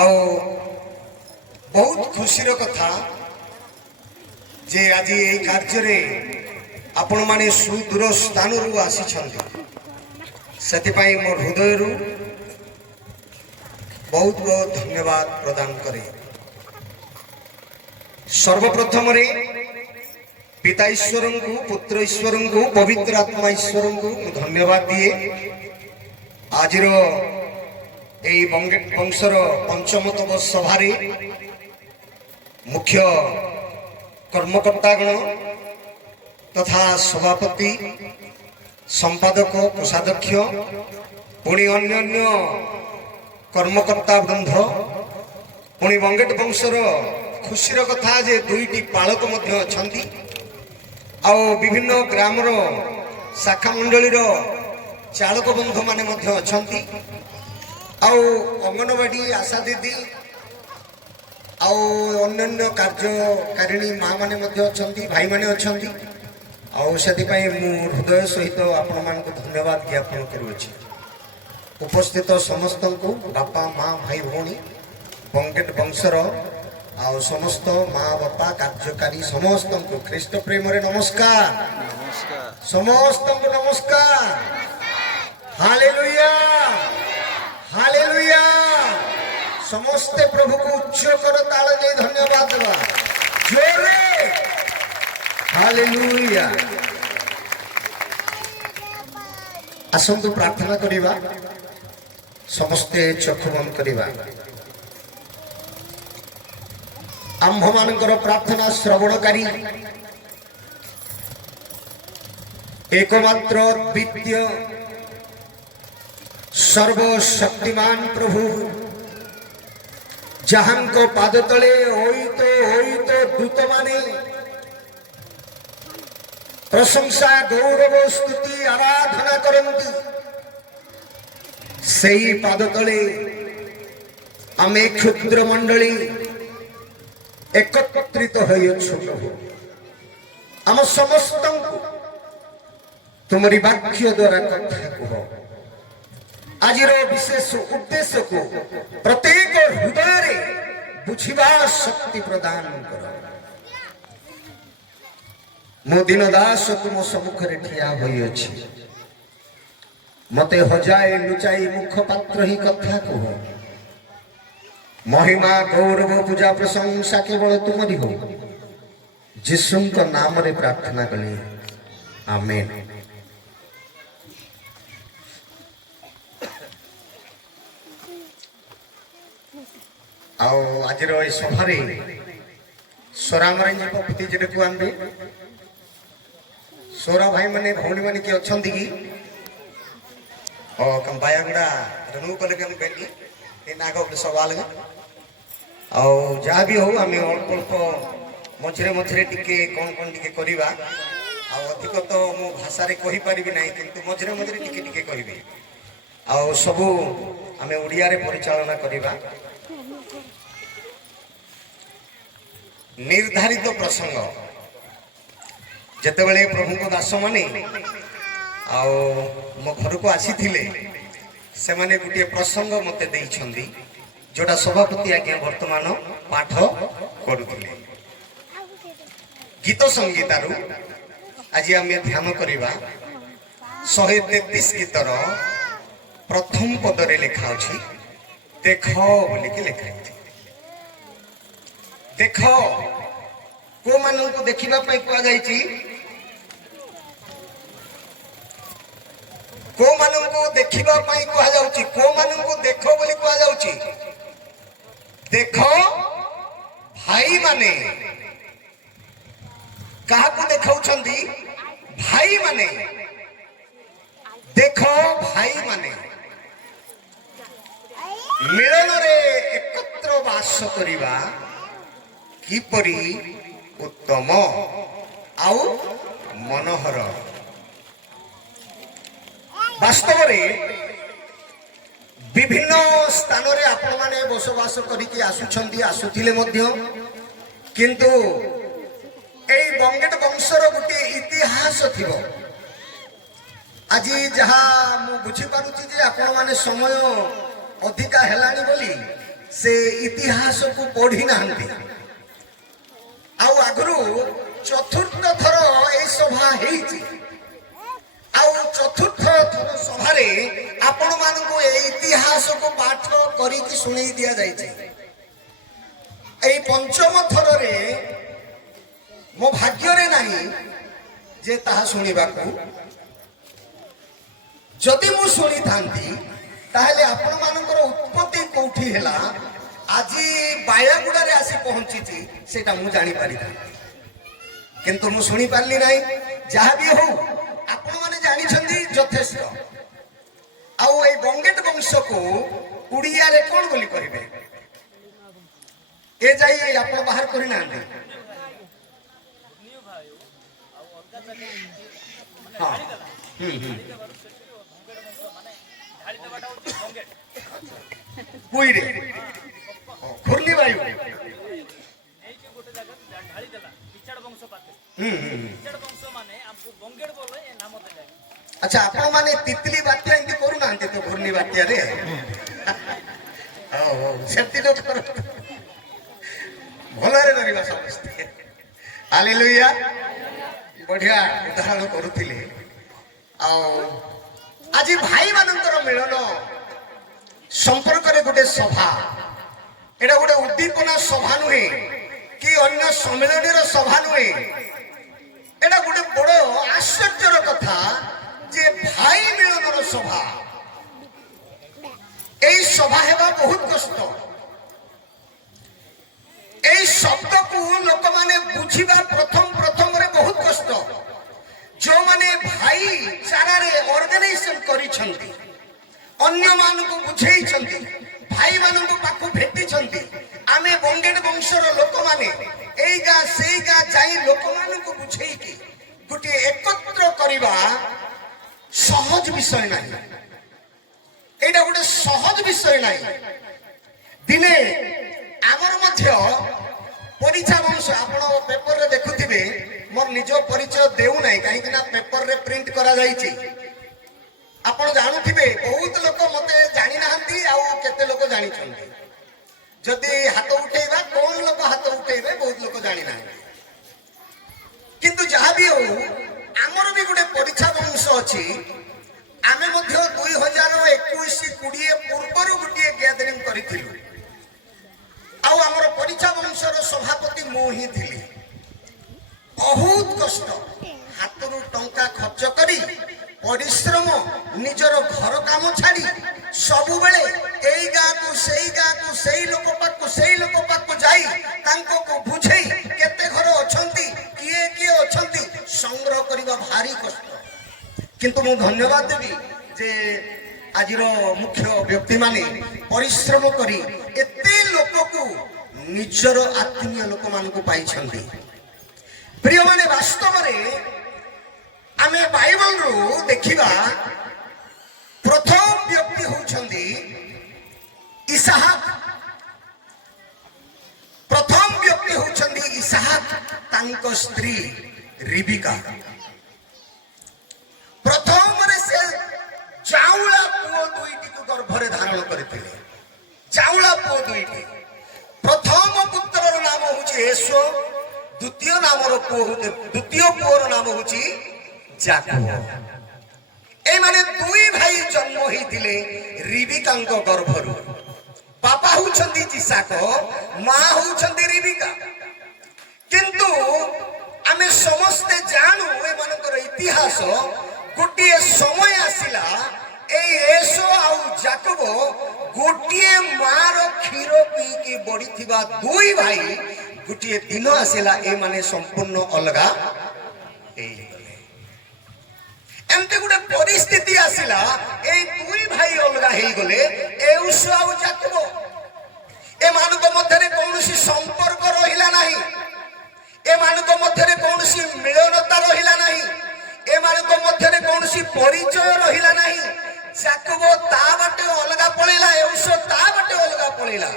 ଆଉ ବହୁତ ଖୁସିର କଥା ଯେ ଆଜି ଏହି କାର୍ଯ୍ୟରେ ଆପଣମାନେ ସୁଦୂର ସ୍ଥାନରୁ ଆସିଛନ୍ତି। ସେଥିପାଇଁ ମୋ ହୃଦୟରୁ ବହୁତ ବହୁତ ଧନ୍ୟବାଦ ପ୍ରଦାନ କରେ। ସର୍ବପ୍ରଥମରେ ପିତା ଈଶ୍ୱରଙ୍କୁ, ପୁତ୍ର ଈଶ୍ୱରଙ୍କୁ, ପବିତ୍ର ଆତ୍ମା ଈଶ୍ୱରଙ୍କୁ ମୁଁ ଧନ୍ୟବାଦ ଦିଏ। ଆଜିର এই বংশর পঞ্চমতম সভারে মুখ্য কর্মকর্তাগণ তথা সভাপতি, সম্পাদক, কোষাধ্যক্ষ, পুଣି অন্যান্য কর্মকর্তা বৃন্দ, পুଣି বঙ্গেট বংশর খুশির কথা যে দুইটি পালক মধ্যে অଛନ୍ତି, ଆଉ ବିଭିନ୍ନ ଗ୍ରାମର ଶାଖା ମଣ୍ଡଳୀର ଚାଳକ ବନ୍ଧୁ ମାନେ ମଧ୍ୟ ଅଛନ୍ତି, ଆଉ ଅଙ୍ଗନବାଡ଼ି ଆଶା ଦିଦି ଆଉ ଅନ୍ୟାନ୍ୟ କାର୍ଯ୍ୟକାରିଣୀ ମା ମାନେ ମଧ୍ୟ ଅଛନ୍ତି, ଭାଇମାନେ ଅଛନ୍ତି। ଆଉ ସେଥିପାଇଁ ମୁଁ ହୃଦୟ ସହିତ ଆପଣମାନଙ୍କୁ ଧନ୍ୟବାଦ ଜ୍ଞାପନ କରୁଅଛି। ଉପସ୍ଥିତ ସମସ୍ତଙ୍କୁ, ବାପା, ମା, ଭାଇ, ଭଉଣୀ, ବଙ୍ଗେଟ ବଂଶର ଆଉ ସମସ୍ତ ମା ବାପା, କାର୍ଯ୍ୟକାରୀ ସମସ୍ତଙ୍କୁ ଖ୍ରୀଷ୍ଟ ପ୍ରେମରେ ନମସ୍କାର। ସମସ୍ତଙ୍କୁ ନମସ୍କାର। Hallelujah, hallelujah. ସମସ୍ତେ ପ୍ରଭୁକୁ ଉଚ୍ଚ କର ତାଳ ଦେଇ ଧନ୍ୟବାଦ ଦେବା ଜୋରେ। ହାଲେଲୁୟା। ଆସନ୍ତୁ ପ୍ରାର୍ଥନା କରିବା। ସମସ୍ତେ ଚକ୍ଷୁ ବନ୍ଦ କରିବା। ଆମ୍ଭମାନଙ୍କର ପ୍ରାର୍ଥନା ଶ୍ରବଣକାରୀ एकमात्र द्वितीय सर्वशक्तिमान प्रभु जहां को पाद तले होई तो दूत माने प्रशंसा, गौरव, स्तुति, आराधना करती सही पाद तले आमे क्षुद्र मंडली एकत्रित होइछु। प्रभु आम समस्त तुमरी वाक्य द्वारा कथा कह। आज विशेष उद्देश्य को प्रत्येक हृदय बुझा शक्ति प्रदान कर। मो दिन दास तुम सम्मुखें ठिया होइछि। मते हजाए लुचाई मुखपात्र ही कथा कह। महिमा, गौरव, पूजा, प्रशंसा केवल तुमरी हो। यीशुଙ୍କ नामରେ प्रार्थना कली, आमेन। ଆଉ ଆଜିର এই ସଭାରେ ସ୍ୱରାମରାଞ୍ଜି ପତି ଯେଟା କୁହନ୍ତି, ସ୍ୱରା ଭାଇ ମାନେ, ଭଉଣୀ ମାନେ କିଏ ଅଛନ୍ତି କି? ବାୟାଗୁଡ଼ା ରେଣୁ କଲେ କେମିତି ବେଲି ଏ ନାଗ ସବାଲ। ଆଉ ଯାହା ବି ହଉ, ଆମେ ଅଳ୍ପ ଅଳ୍ପ ମଝିରେ ମଝିରେ ଟିକେ କ'ଣ କ'ଣ ଟିକେ କରିବା। ଆଉ ଅଧିକ ତ ମୁଁ ଭାଷାରେ କହିପାରିବି ନାହିଁ, କିନ୍ତୁ ମଝିରେ ମଝିରେ ଟିକେ ଟିକେ କହିବି। ଆଉ ସବୁ ଆମେ ଓଡ଼ିଆରେ ପରିଚାଳନା କରିବା। निर्धारित प्रसंग जेतेबेले प्रभु दास माने आओ मो घर को आसी थिले, से माने गुटे प्रसंग मते देइछंदी, जोटा सभापति आज्ञा वर्तमान पाठ करूथिले। गीत संगीतारू आज आम ध्यान करिबा 133 गीतर प्रथम पदरे लेखा अछि देख बोली के लेखा। देख को मानू को देखा कह जाइए, को मानू को देखा कह जाउची, को मानू को देख बोली कह जाउची। देख भाई माने कहा को देखाउछंदी, भाई माने देख भाई माने मिलन रे एकत्र वास करिबा किपरि उत्तम आउ मनोहर। वास्तव में विभिन्न स्थान रे आपण माने बसवास करिके आसुछंती, आसुथिले मध्य, किंतु एई बंगेट वंशर गुटे इतिहास थिबो। आज जहा मु बुझी पारुची जे आपण माने समय अधिका हेलानी बोली से इतिहास को पढ़ी ना आगु चतुर्थ थर ए सभा चतुर्थ थर सभा आपण मानक इतिहास को पाठ करके शुणी दि जाए पंचम थर रे मो भाग्य रे नहीं जे ताहा शुणिबा को जदि मु शुणी थांती ताहले आपण मानकर उत्पत्ति कोठी हैला आज बायागुड़ा रे आसी पहुंची सेटा मु जानी पारि किंतु मु शुणी पारली नहीं जहाँ भी हो आपण माने जानी छंदी यथेष्ट आउ ए बंगेट वंश को उड़िया रे कोन बोली कहिबे ए जाई आपण बाहर करि नांदी हां कोई रे खुरली वायु अच्छा आपण माने तितली बात्या इनके करू नांते तो घुर्णी बात्या रे ओ सेफ्टी तो कर भलरे रहिबा समस्ते हालेलुया बढ़िया उदाहरण करूथिले आ आज भाई मानकर मिलन संपर्क रे गोटे सभा एटा गोटे उद्दीपना सभा नुहे कि अन्य सम्मेलन सभा नुहे एटा गोटे बड़ आश्चर्यर कथा जे भाई मिलन सभा এই सभा हेबा बहुत कष्ट এই शब्द को लोक माने बुझिबा प्रथम रे बहुत कष्ट जो माने भाई चारा रे ऑर्गेनाइजेशन करिसंती अन्य मान को बुझेई छंती भाई मान को पाखु भेटी छंती आमे बंगेट वंशर लोक माने एई गा सेई गा जाई लोक मान को बुझेई की गुटे एकत्र करिबा सहज विषय नाही एटा गोटे सहज विषय नाही दिने आमर मध्य परीक्षा वंश आपण पेपर रे देखुथिबे मोर निज परिचय देउ नाही काहे कि ना पेपर रे प्रिंट करा जाईची आपण जानुथिबे बहुत लोक मते जानि नाहंती आ केते लोक जानि छंती जदि हाथ उठेबा कोन लोक हाथ उठेबे बहुत लोक जानि नाहंती किंतु जहा भी हो आमर भी गोटे परीक्षा वंश अछि आमे मध्य 2021-20 पूर्वरु गोटे गैदरिंग करिथिलु आ हमर परीक्षा वंशर सभापति मो ही थिली बहुत कष्ट हाथरू टंका खर्च करी परिश्रम निजर घर काम छाड़ी सबु बेले एई गाँ को सेई लोक पाक जाई तांको को बुझेई केते घर अछंती किए अछंती संग्रह करिबा भारी कष्ट किंतु मु धन्यवाद देवी जे आजिरो मुख्य व्यक्ति माने परिश्रम करी एते लोक को निजर आत्मीय लोक मान को पाई छंती प्रिय माने वास्तव रे आमे बाइबल रु देखिबा प्रथम व्यक्ति होछंदी इसहाक प्रथम व्यक्ति होछंदी इसहाक तांको स्त्री रिबिका प्रथम रे से चाउला पुओ दुईटी को गर्भरे धारण करथिले चाउला पुओ दुईटी प्रथम पुत्रर नाम होछि एसो द्वितीय पुओर नाम होछि जाकोब ए माने दुई भाई जन्म होइतिले रिबिकांको गर्भरु बापा होछंती जिसाक मां होछंती रिबिका किंतु आमे समस्त जानू ए मानकर इतिहास गोटे समय आसिला ए एसो आउ जाकोब गोटे मार क्षीर पी की बड़ी थिबा दुई भाई गोटे दिन आसिला ए माने संपूर्ण अलगा एमते गोटे परिस्थिति आसिला ए दुई भाई अलगा हेई गले एसो आउ जाकोब ए मानक मध्यरे कोनोसी संपर्क रहिला नाही ए मानक मध्यरे कोनोसी मिलनता रहिला नाही ए मानक मध्यरे कोनोसी परिचय रहिला नाही जाकोब ता बाटे अलगा पळेला एसो ता बाटे अलगा पळेला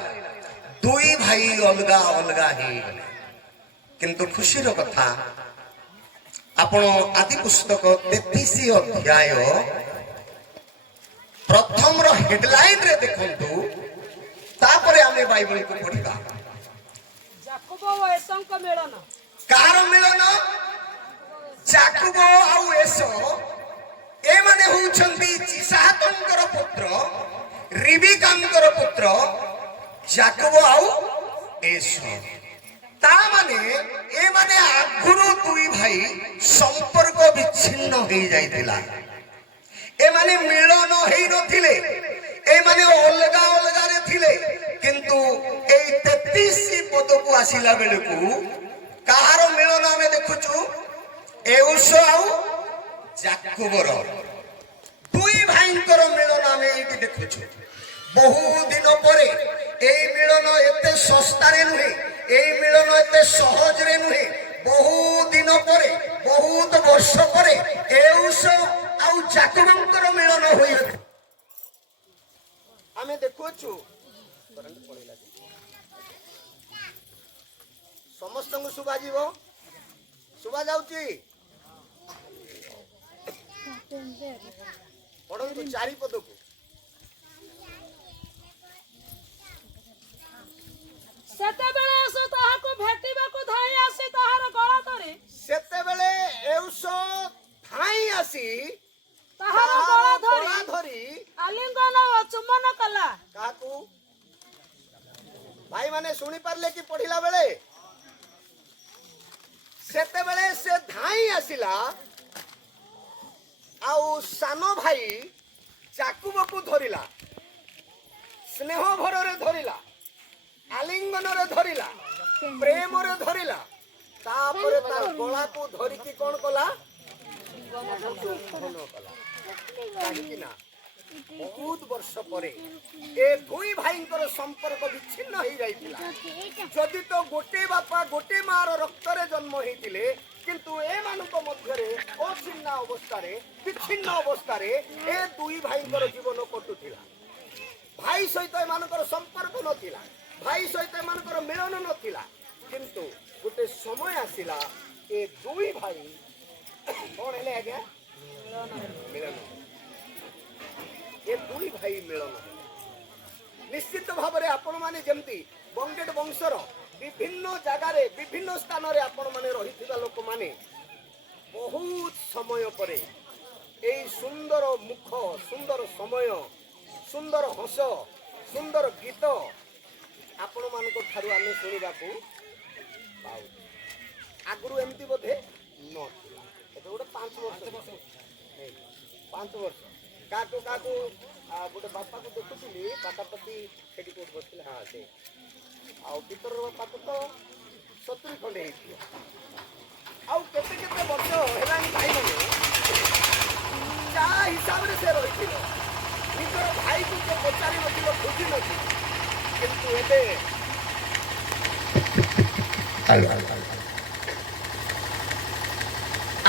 दुई भाई अलगा अलगा हे किंतु खुशीर कथा आपण आदि पुस्तक 33 अध्याय प्रथम रो हेडलाइन रे देखंतु तापरे आमे बाइबल को पढ़िबा जाकुब ओ एसंक मिलन कार मिलन जाकुब आउ एसो ए माने होउछंती जिसातंकर पुत्र रिबिकांकर पुत्र जाकुब आउ एसो ता माने ए माने आगुरु दुई भाई संपर्क विच्छिन्न हो जाइतिला ए माने मिलन हेई नथिले ए माने अलगा अलगा रे थिले किंतु ए 33 पद को आसिला बेलकू कहार मिलन आमे देखुचु एउस आउ जाकुबर दुई भाईंकर मिलन आमे एटी देखुचु बहु दिन परे एई मिलन एते सस्ता रे नुहे एई मिलन एते सहज रे नुहे बहु दिन परे बहुत वर्ष परे एउस आउ जाकुबंकर मिलन होई आमे देखुचु समस्त को सुबा जीवो सुबा जाउची पढ़ंतु चारि पद को सेते बेले एसो ताहा को भेटिबा को धाई आसी ताहार गळा धरि सेते बेले एउसो धाई आसी ताहार गळा गळा धरि धरी आलिंगन ओ चुम्बन कला काकू भाई माने सुनी पारले कि पढ़िला बेले सेते बेले से धाई आसिला आउ सानो भाई जाकुब को धरिला स्नेह भରରେ धरिला आलिंगନରେ धरिला प्रेमରେ धरिला तापर तार गळा को धरि कि कोन कला चुम्बन कला काहे ना बहुत वर्ष परे ए दुई भाईंकर संपर्क विच्छिन्न हो जाइतिला जदि तो गोटे बापा गोटे मार रक्त रे जन्म हेतिले किंतु ए मानक मध्यरे अछिन्न अवस्था रे विच्छिन्न अवस्था रे ए दुई भाईंकर जीवन कटुथिला भाई सहित ए मानकर संपर्क नथिला भाई सहित ए मानकर मिलन नथिला किंतु गोटे समय आसिला ए दुई भाई कोन हेले आज्ञा मिलन ये दुई भाई मिलन निश्चित भाव में आपण माने जमती बंगेट वंशर विभिन्न जगार विभिन्न स्थान रे आपण माने रहिथिबा लोक माने बहुत समय परे ए सुंदर मुख सुंदर समय सुंदर हस सुंदर गीत आपण मानको थारु आमे सुनिबा को पाउ आगुरु एमती बोधे न एतो गोटे 5 वर्ष 5 वर्ष काकू काकू गोटे बापा को देखुली पाटापति सेठी कोट बसले हाँ से आउ पितर बापा को तो 70 खंडे आउ केते केते वर्ष हेलानी भाई माने जा हिसाब रे से रहिथिलो निकर भाई को के पचारि नथिलो बुझि नथि किंतु एते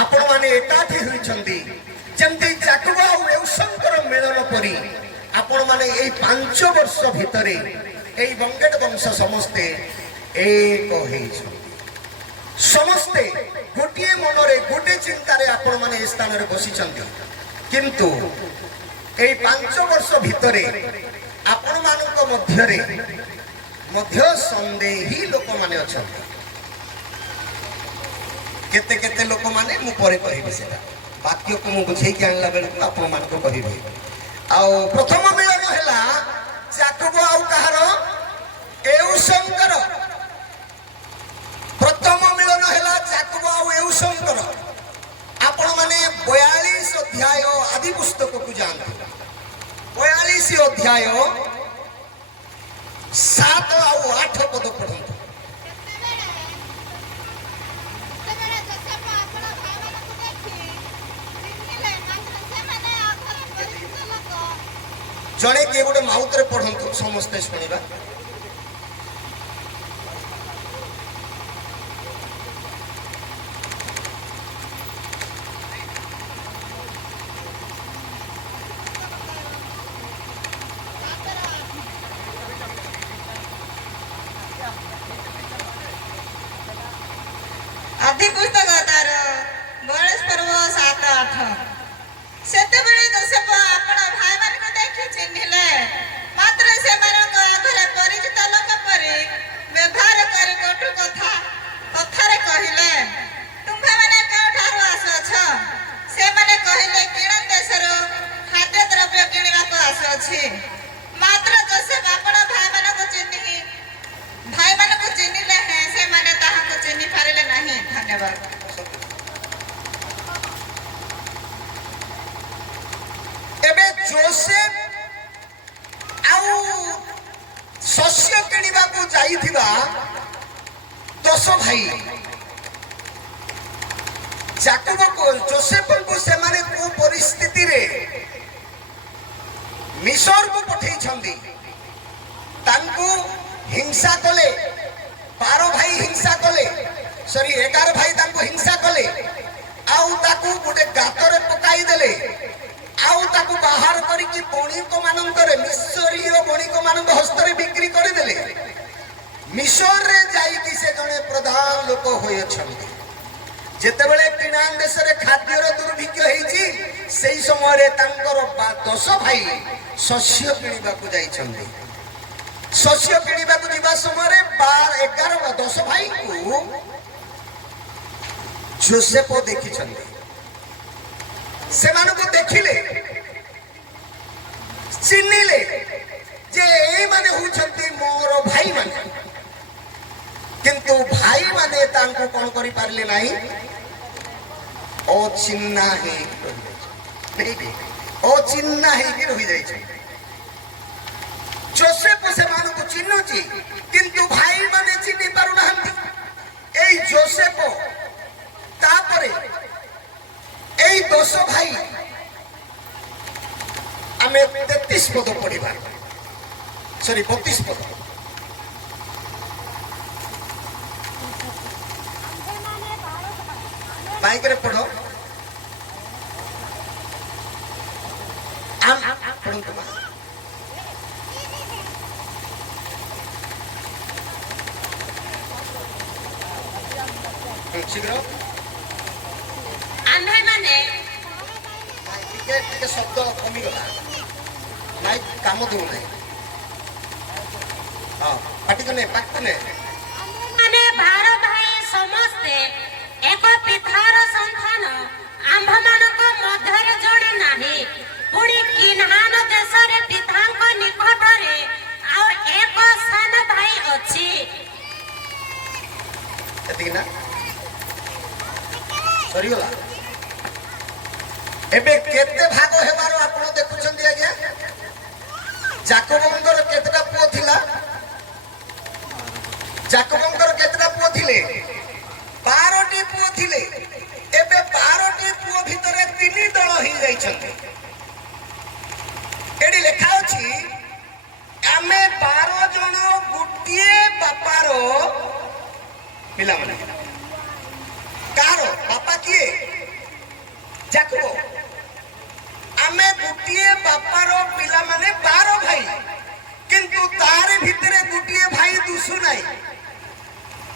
आपण माने एकाठी होइछंती जमती जाकुब और एउसंकर मिलन परी आपण माने एई 5 वर्ष भितरे एई बंगेट वंश समस्ते एक होइछु समस्ते गोटे मनरे गोटे चिंता रे आपण माने ए स्थान रे बसिचंती किंतु एई 5 वर्ष भितरे आपण मानक मध्यरे मध्य संदेही लोक माने अछंती केते केते लोक माने मु परे कहिबे सेटा वाक्य को मुझे बुझे आनला बेल को आपण मान को कहिबे आ प्रथम मिलन हैला जाकुब आउ कहार एउसंकर प्रथम मिलन हैला जाकुब आउ एउसंकर आपण माने 42 अध्याय आदि पुस्तक को जानते 42 अध्याय 7 आउ 8 पद पढ़ंतु जड़े किए गोटे माउथ रे पढ़ंतु समस्ते शुणा आदि पुस्तक तार 42 पर्व 7-8 सेतेबेले जोसेफ आपण भाई मान को देखि चिन्हिले मात्र से मानक आगरे परिचित लोक ଯାଇଥିବା 10 ଭାଇ ଯାକୋବକୁ ଯୋସେଫଙ୍କୁ ସେମାନେ କୋଉ ପରିସ୍ଥିତିରେ ମିଶରକୁ ପଠେଇଛନ୍ତି ତାଙ୍କୁ ହିଂସା କଲେ 12 ଭାଇ ହିଂସା କଲେ 11 ଭାଇ ତାଙ୍କୁ ହିଂସା କଲେ ଆଉ ତାକୁ ଗୋଟେ ଗାତରେ ପକାଇ ଦେଲେ ଆଉ ତାକୁ ବାହାର କରିକି ବଣିକ ମାନଙ୍କରେ ମିଶରୀୟ ବଣିକ ମାନଙ୍କ ହସ୍ତରେ ବିକ୍ରି କରିଦେଲେ ମିଶରରେ ଯାଇକି ସେ ଜଣେ ପ୍ରଧାନ ଲୋକ ହୋଇଅଛନ୍ତି ଯେତେବେଳେ କିଣାନ୍ ଦେଶରେ ଖାଦ୍ୟର ଦୁର୍ଭିକ୍ଷ ହେଇଛି ସେଇ ସମୟରେ ତାଙ୍କର 10 ଭାଇ ଶସ୍ୟ କିଣିବାକୁ ଯାଇଛନ୍ତି ଶସ୍ୟ କିଣିବାକୁ ଯିବା ସମୟରେ 10 ଭାଇଙ୍କୁ ଯୋସେଫ ଦେଖିଛନ୍ତି ସେମାନଙ୍କୁ ଦେଖିଲେ ଚିହ୍ନିଲେ ଯେ ଏଇମାନେ ହଉଛନ୍ତି ମୋର ଭାଇମାନେ କିନ୍ତୁ ଭାଇମାନେ ତାଙ୍କୁ କଣ କରିପାରିଲେ ନାହିଁ ଅଚିହ୍ନା ହେଇକି ରହିଯାଇଛନ୍ତି ଯୋସେଫ ସେମାନଙ୍କୁ ଚିହ୍ନୁଛି କିନ୍ତୁ ଭାଇମାନେ ଚିହ୍ନି ପାରୁନାହାନ୍ତି ଏଇ ଯୋସେଫ ତାପରେ এই 10 ভাই ଆମେ 33 ପଦ ପଢିବା 32 ପଦ ମାଇକରେ ପଢ ପଢନ୍ତୁ ମା ଶୀଘ୍ର ଆମ୍ଭେମାନେ ଟିକେ ଶବ୍ଦ କମିଗଲା ମାଇକ୍ କାମ ଦଉନାହିଁ ହଁ ପାଟିକନେ 12 ଭାଇ ସମସ୍ତେ ଏକ ପିତାର ସନ୍ତାନ ଆମ୍ଭମାନଙ୍କ ମଧ୍ୟରେ ଜଣେ ନାହିଁ ପୁଣି କିନାନ ଦେଶରେ ପିତାଙ୍କ ନିକଟରେ ଆଉ ଏକ ସାନ ଭାଇ ଅଛି ଏତିକି ନା ସରିଗଲା ଏବେ କେତେ ଭାଗ ହେବାର ଆପଣ ଦେଖୁଛନ୍ତି ଆଜ୍ଞା ଯାକୋବଙ୍କର କେତେଟା ପୁଅ ଥିଲା ଯାକୋବଙ୍କର କେତେଟା ପୁଅ ଥିଲେ 12ଟି ପୁଅ ଥିଲେ ଏବେ 12ଟି ପୁଅ ଭିତରେ 3 ଦଳ ହେଇଯାଇଛନ୍ତି ଏଠି ଲେଖା ଅଛି ଆମେ 12 ଜଣ ଗୋଟିଏ ବାପାର ପିଲାମାନେ କାହାର ବାପା କିଏ ଯାକୋବ ଆମେ ଗୋଟିଏ ବାପାର ପିଲାମାନେ 12 ଭାଇ କିନ୍ତୁ ତାରି ଭିତରେ ଗୋଟିଏ ଭାଇ ଦୁଷୁ ନାହିଁ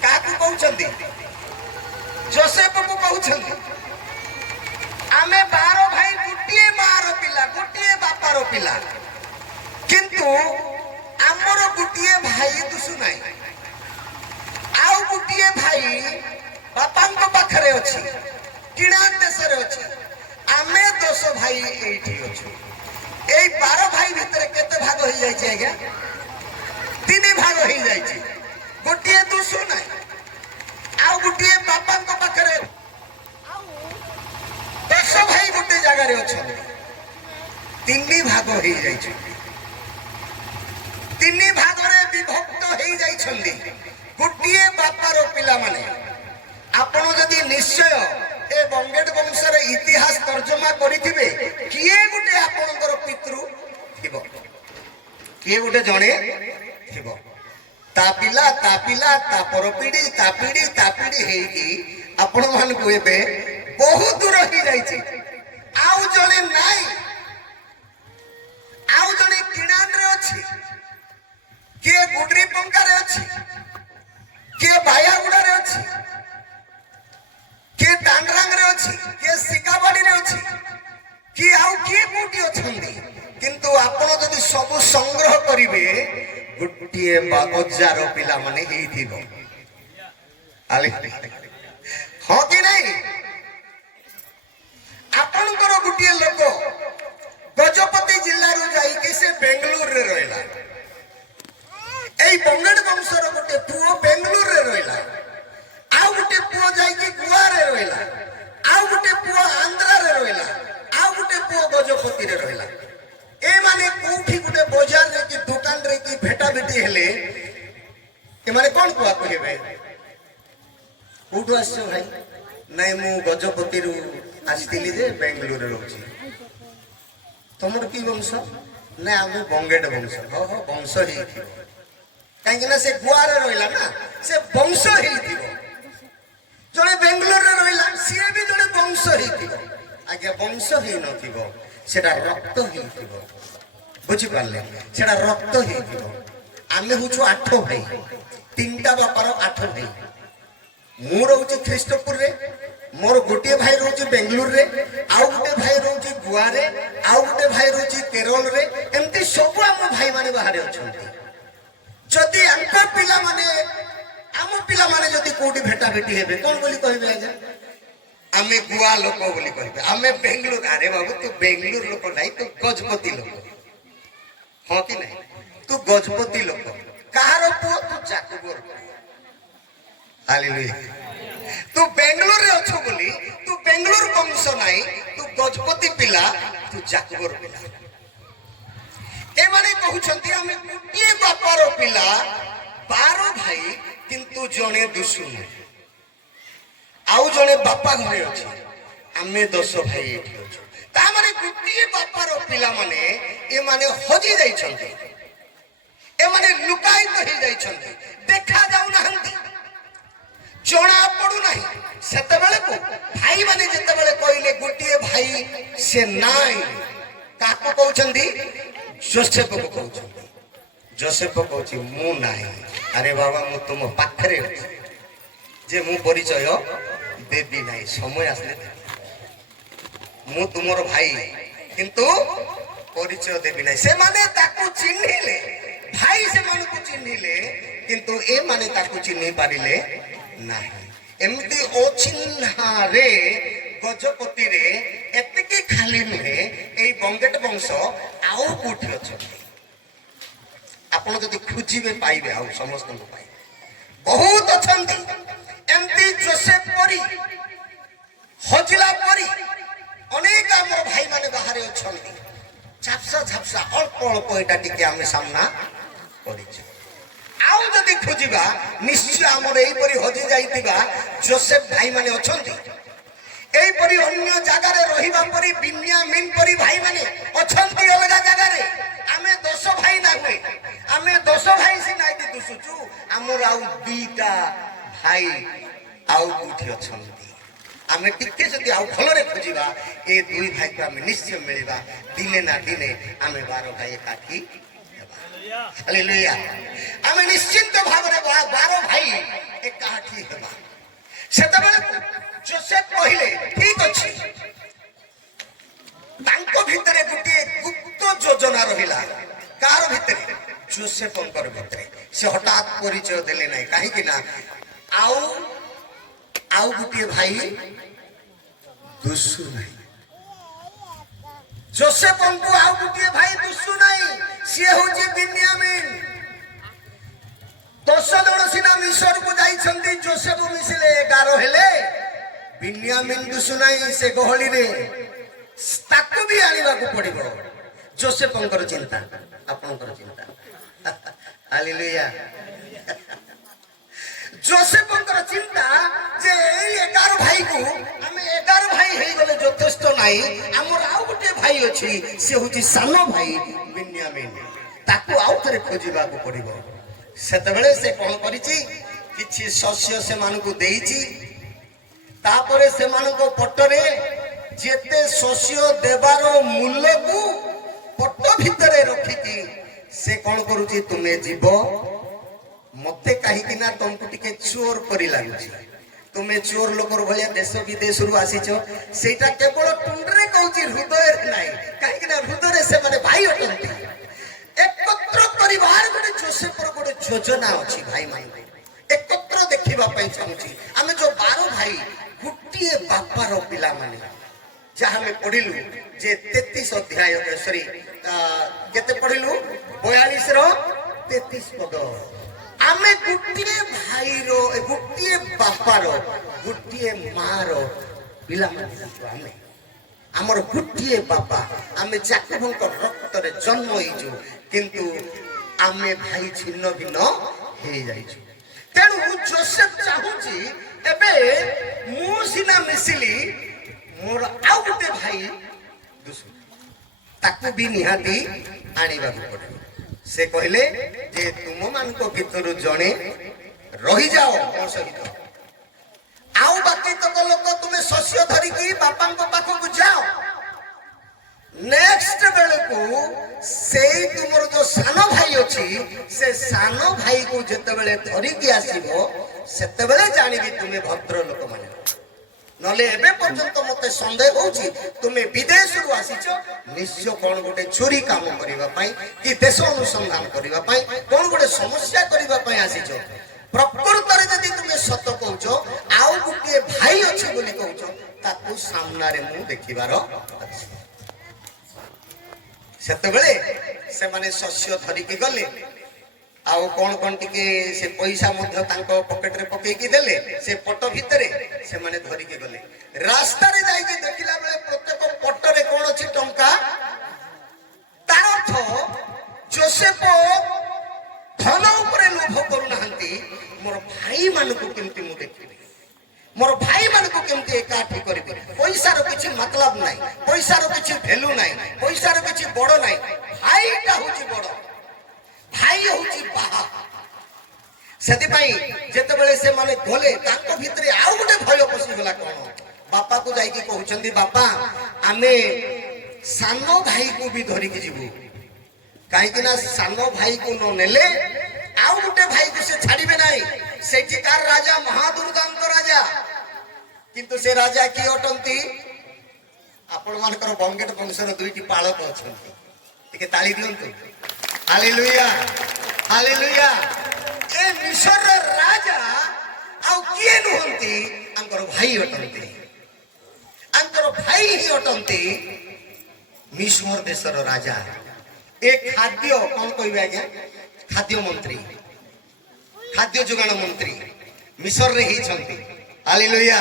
କାହାକୁ କହୁଛନ୍ତି ଯୋସେଫକୁ କହୁଛନ୍ତି ଆମେ 12 ଭାଇ ଗୋଟିଏ ମାର ପିଲା ଗୋଟିଏ ବାପାର ପିଲା କିନ୍ତୁ ଆମର ଗୋଟିଏ ଭାଇ ଦୁଷୁ ନାହିଁ ଆଉ ଗୋଟିଏ ଭାଇ ବାପାଙ୍କ ପାଖରେ ଅଛି କିଣାନ୍ ଦେଶରେ ଅଛି ଆମେ 10 ଭାଇ ଏଇଠି ଅଛୁ ଏଇ 12 ଭାଇ ଭିତରେ କେତେ ଭାଗ ହେଇଯାଇଛି ଆଜ୍ଞା 3 ଭାଗ ହେଇଯାଇଛି ଗୋଟିଏ ଦୁଷୁ ନାହିଁ ଆଉ ଗୋଟିଏ ବାପାଙ୍କ ପାଖରେ 10 ଭାଇ ଗୋଟେ ଜାଗାରେ ଅଛନ୍ତି 3 ଭାଗ ହେଇଯାଇଛି 3 ଭାଗରେ ବିଭକ୍ତ ହେଇଯାଇଛନ୍ତି ଗୋଟିଏ ବାପାର ପିଲାମାନେ ଆପଣ ଯଦି ନିଶ୍ଚୟ ଏ ବଙ୍ଗେଟ ବଂଶର ଇତିହାସ ତର୍ଜମା କରିଥିବେ କିଏ ଗୋଟେ ଆପଣଙ୍କର ପିତୃ ଥିବ କିଏ ଗୋଟେ ଜଣେ ଥିବ ତା ପିଲା ତା ପର ପିଢି ତା ପିଢି ହେଇକି ଆପଣ ମାନଙ୍କୁ ଏବେ ବହୁତ ଦୂର ହେଇଯାଇଛି ଆଉ ଜଣେ ନାହିଁ ଆଉ ଜଣେ କିଣାନରେ ଅଛି କିଏ ଗୁଡ୍ରି ପଙ୍କାରେ ଅଛି କିଏ ବାୟାଗୁଡାରେ ଅଛି କିଏ ଦାଣ୍ଡରାଙ୍ଗରେ ଅଛି କିଏ ଶିକାବାଡିରେ ଅଛି କିଏ ଆଉ କିଏ କୋଉଠି ଅଛନ୍ତି କିନ୍ତୁ ଆପଣ ଯଦି ସବୁ ସଂଗ୍ରହ କରିବେ ଗୋଟିଏ 1000 ପିଲାମାନେ ହେଇଥିବ ହଁ କି ନାହିଁ ଆପଣଙ୍କର ଗୋଟିଏ ଲୋକ ଗଜପତି ଜିଲ୍ଲାରୁ ଯାଇକି ସେ ବେଙ୍ଗଲୁରରେ ରହିଲା ଏଇ ବଙ୍ଗେଟ ବଂଶର ଗୋଟେ ପୁଅ ବେଙ୍ଗଲୁରରେ ରହିଲା ଆଉ ଗୋଟେ ପୁଅ ଯାଇକି ଗୋଆରେ ରହିଲା ଆଉ ଗୋଟେ ପୁଅ ଆନ୍ଧ୍ରାରେ ରହିଲା ଆଉ ଗୋଟେ ପୁଅ ଗଜପତିରେ ରହିଲା ଏମାନେ କୋଉଠି ଗୋଟେ ବଜାରରେ କି ଦୋକାନରେ କି ଭେଟା ଭେଟି ହେଲେ ଏମାନେ କ'ଣ କୁହା କହିବେ? କୋଉଠୁ ଆସିଛ ଭାଇ? ନାଇଁ ମୁଁ ଗଜପତିରୁ ଆସିଥିଲି ଯେ ବେଙ୍ଗଲୁରରେ ରହୁଛି। ତମର କି ବଂଶ? ନା ଆମେ ବଙ୍ଗେଟ ବଂଶ। ହଁ ହଁ ବଂଶ ହେଇଥିବ, କାହିଁକି ନା ସେ ଗୋଆରେ ରହିଲା ନା, ସେ ବଂଶ ହେଇଥିବ। ଜଣେ ବେଙ୍ଗଲୋରରେ ରହିଲା, ସିଏ ବି ଜଣେ ବଂଶ ହେଇଥିବ। ଆଜ୍ଞା ବଂଶ ହେଇନଥିବ, ସେଟା ରକ୍ତ ହେଇଥିବ। ବୁଝିପାରିଲେ? ସେଟା ରକ୍ତ ହେଇଥିବ। ଆମେ ହଉଛୁ 8 ଭାଇ, 3ଟା ବାପାର 8 ଭାଇ। ମୁଁ ରହୁଛି ଖ୍ରୀଷ୍ଟପୁରରେ, ମୋର ଗୋଟିଏ ଭାଇ ରହୁଛି ବେଙ୍ଗଲୁରରେ, ଆଉ ଗୋଟେ ଭାଇ ରହୁଛି ଗୋଆରେ, ଆଉ ଗୋଟେ ଭାଇ ରହୁଛି କେରଳରେ। ଏମିତି ସବୁ ଆମ ଭାଇମାନେ ବାହାରେ ଅଛନ୍ତି। ଯଦି ଆଙ୍କ ପିଲାମାନେ, ଆମ ପିଲାମାନେ ଯଦି କୋଉଠି ଭେଟା ଭେଟି ହେବେ, କଣ ବୋଲି କହିବେ? ଆଜ୍ଞା ଆମେ ଗୋଆ ଲୋକ ବୋଲି କହିବେ, ଆମେ ବେଙ୍ଗଲୁର। ଆରେ ବାବୁ ତୁ ବେଙ୍ଗଲୁର ଲୋକ ନାହିଁ, ତୁ ଗଜପତି ଲୋକ। ହଁ କି ନାହିଁ? ତୁ ଗଜପତି ଲୋକ। କାହାର ପୁଅ? ତୁ ଜାକୁବର ପୁଅ। ହାଲେଲୁୟା। ତୁ ବେଙ୍ଗଲୁରରେ ଅଛୁ ବୋଲି ତୁ ବେଙ୍ଗଲୁର ବଂଶ ନାହିଁ, ତୁ ଗଜପତି ପିଲା, ତୁ ଜାକୁବର ପିଲା। ଏମାନେ କହୁଛନ୍ତି ଆମେ ଗୋଟିଏ ବାପାର ପିଲା, 12 ଭାଇ, କିନ୍ତୁ ଜଣେ ଦୁଷୁନି, ଆଉ ଜଣେ ବାପା ଘରେ ଅଛି। ଆମେ 10 ଭାଇ ଏଠି ଅଛୁ। ତାମାନେ ଗୋଟିଏ ବାପାର ପିଲାମାନେ ଏମାନେ ହଜି ଯାଇଛନ୍ତି, ଏମାନେ ଲୁକାୟିତ ହେଇଯାଇଛନ୍ତି, ଦେଖା ଯାଉନାହାନ୍ତି, ଜଣା ପଡୁନାହିଁ। ସେତେବେଳକୁ ଭାଇମାନେ ଯେତେବେଳେ କହିଲେ ଗୋଟିଏ ଭାଇ ସେ ନାହିଁ, କାହାକୁ କହୁଛନ୍ତି? ଯୋସେଫକୁ କହୁଛନ୍ତି। ଯୋସେଫ କହୁଛି ମୁଁ ନାହିଁ। ଆରେ ବାବା ମୁଁ ତୁମ ପାଖରେ ଅଛି, ଯେ ମୁଁ ପରିଚୟ ଦେବି ନାହିଁ, ସମୟ ଆସିଲେ ମୁଁ ତୁମର ଭାଇ, କିନ୍ତୁ ପରିଚୟ ଦେବି ନାହିଁ। ସେମାନେ ତାକୁ ଚିହ୍ନିଲେ, ଭାଇ ସେମାନଙ୍କୁ ଚିହ୍ନିଲେ, କିନ୍ତୁ ଏମାନେ ତାକୁ ଚିହ୍ନି ପାରିଲେ ନାହିଁ। ଏମିତି ଅଚିହ୍ନାରେ ଗଜପତିରେ ଏତିକି ଖାଲି ନୁହେଁ, ଏଇ ବଙ୍ଗେଟ ବଂଶ ଆଉ କୋଉଠି ଅଛନ୍ତି? ଆପଣ ଯଦି ଖୋଜିବେ ପାଇବେ, ଆଉ ସମସ୍ତଙ୍କୁ ପାଇବେ। ବହୁତ ଅଛନ୍ତି ଏମିତି ଯୋସେଫ ପରି, ହଜିଲା ପରି ଅନେକ ଆମର ଭାଇମାନେ ବାହାରେ ଅଛନ୍ତି। ଝାପସା ଝାପସା ଅଳ୍ପ ଅଳ୍ପ ଏଇଟା ଟିକେ ଆମେ ସାମ୍ନା କରିଛୁ। ଆଉ ଯଦି ଖୋଜିବା ନିଶ୍ଚୟ ଆମର ଏଇପରି ହଜି ଯାଇଥିବା ଯୋସେଫ ଭାଇମାନେ ଅଛନ୍ତି। এইপরি অন্য জায়গায় রহিবা পরি বিন্যামিন পরি ভাই মানে অছন্তি অলগা জায়গায়। আমি 10 ভাই না হুয়ে, আমি 10 ভাই সিনা এটি দুসুচু, আমার আউ 2টা ভাই আউ কোঠি অছন্তি। আমি টিকে যদি আউ ভলরে খুঁজিবা এ 2 ভাইকে আমি নিশ্চয় মিলিবা। দিনে না দিনে আমি 12 ভাই একাঠি হেবা। হালেলুয়া। আমি নিশ্চিন্ত ভাবে 12 ভাই একাঠি হেবা। সেতবেলে जोसेफ कहले ठीक अच्छी, तांको भितरे गुटे गुप्त योजना रहिला। कार भितरे? जोसेफंकर भितरे। से हठात परिचय देले नाही, काहे कि ना आउ गुटे भाई दुसु नाही। जोसेफंको आउ गुटे भाई दुसु नाही, से होचे बिन्यामीन। 10 जण सिना मिस्र को जाइछंती, जोसेफ मिसिले 11 हेले। बिन्यामीन दुसु नाही, से गहली रे ताकू भी आनिबा को पड़िबो। जोसेफंकर चिंता, आपनकर चिंता। हालेलुया। जोसेफंकर चिंता जे 11 भाई को आमे 11 भाई हेई गले यथेष्ट नाही, हमर आउ गुटे भाई अछि, से होची सानो भाई बिन्यामीन। ताकू आउ थरे खोजिबा को पड़िबो। सेतबेले से कोन करिछि, किछि शस्य से मानको देइछि। तापरे सेमानको पटरे जेते शस्य देवार मूल्य को पट भितरे रखिकी से कौन करुची, तुमे जीव मते कहीं ना तुमको टिके चोर परी लागुची। तुमे चोर लोकर भलिया देश विदेश रु आसीचो, सेटा केवल टुंडरे कहूची, हृदय नाही। कहीं ना हृदय से माने भाई अटंती एकत्र परिवार गोटे जोसेफर गोटे योजना अछि। भाई मान एकत्र देखिबा पई चाहूची। आमे जो 12 भाई गुटिए बापार पिला माने, जहाँ हमें पढ़िलु जे 33 अध्याय सॉरी केते पढ़िलु 42 रो 33 पद। आमे गुटिए भाई रो, गुटिए बापार, गुटिए मार पिला माने। आमे हमर गुटिए बापा, आमे जाकबंक रक्त जन्म होइछु, किंतु आमे भाई छिन्न भिन्न हे जाइछु। जोसेफ चाहूची एबे मु सिना मिसिली मोर आउ गुटे भाई दुसु ताकू भी निहाती आनिबा पड़े से कहले जे तुम मान को भितर जणे रही जाओ मो सहित आउ बाकी तक लोक तुम्हें शस्य धरिकी बापा पाखक जाओ नेक्स्ट बेलू से तुमर जो सान भाई अच्छी से सान भाई को जिते धरिकी आसो से जानिबी तुम्हें भद्र लोक मान नले एबे पर्यंत मते संदेह होउची तुम्हें विदेश रु आसीच निश्चय कौन गोटे चोरी काम करिबा पई कि देश अनुसंधान करिबा पई कौन गोटे समस्या करिबा पई आसीच प्रकृत रे यदि तुमे सत कहउचो आउ गुटे भाई अछि बोली कहउचो ताकू सामना रे मु देखिबार अछि सेते बेले से माने शस्य धरिके गले आउ कौन कौन टिके से पैसा मध्य तांको पॉकेट रे पकेई की देले से पट भितरे से माने धरि के गले रास्ता रे जाई के देखिला बेले प्रत्येक पट रे कोन अछि टंका तार अर्थ जोसेफ धन ऊपर लोभ करू नाहंती मोर भाई मान को केमती मु देखिबी मोर भाई मान को केमती एकाठी करबी पैसा रो किछि मतलब नाही पैसा रो किछि वैल्यू नाही पैसा रो किछि बड़ नाही भाईटा होछि बड़ भाई होची बाहा सेति पई जेते बेले से माने गले तांको भितरे आउ गोटे भय पसी गला कोन बापा को जाई की कहउचंदी बापा आमे सानो भाई को भी धरि के जीवु काहे कि ना सानो भाई को न नेले आउ गोटे भाई को से छाड़ीबे नाही सेठिकार राजा महादुर्दांत राजा किंतु से राजा की अटंती आपण मानकर बंगेट वंशर दुईटी पाळक अछंती टिके ताली दियंतु हालेलुया हालेलुया ए मिस्र राजा आउ किए नुहंती अंकर भाई अटंती अंकर भाई ही अटंती मिस्र देशर राजा ए खाद्य कौन कहबे आज्ञा खाद्य मंत्री खाद्य जोगाण मंत्री मिस्र रे ही छंती हालेलुया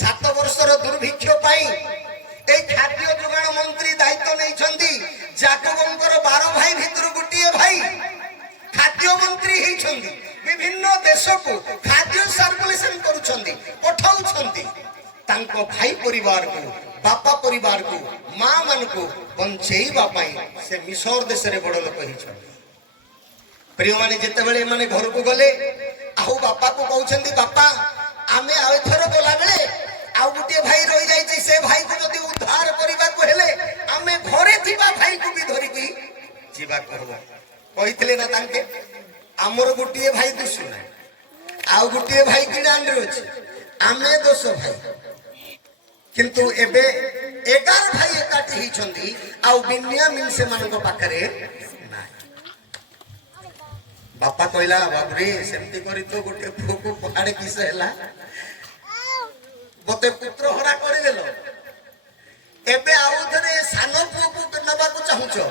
7 वर्षर दुर्भिक्ष पाई ए खाद्य जोगाण मंत्री दायित्व नै छंती जाकबंकर 12 भाई भितर गुटिए भाई खाद्य मंत्री ही छंती विभिन्न देश को खाद्य सर्कुलेशन करूछंती पठाउछंती तांको भाई परिवार को बापा परिवार को मां मन को बंचेइबा पई से मिस्र देश रे बड़ लोक ही छंती प्रिय माने जेते बेले माने घर को गले आउ बापा को कहउछंती बापा आमे आउ थरो बोला बेले आउ गुटे भाई रही जाइछि से भाई को जदी उद्धार करिबा को हेले आमे घरे थिबा भाई को भी धरि की जीवा करबो कहितले ना तांके हमर गुटिए भाई दुसु ना आउ गुटिए भाई किनान रे अछि आमे 10 भाई किंतु एबे 11 भाई एकाठी ही छंदी आउ बिन्यामीन से मानको पाखरे ना बापा कहला बाबरे सेमती करी तो गुटे फुकु पहाड़े किसे हला मते पुत्र हरा कर देलो एबे आउ थरे सानो पुओ को नबा को चाहुचो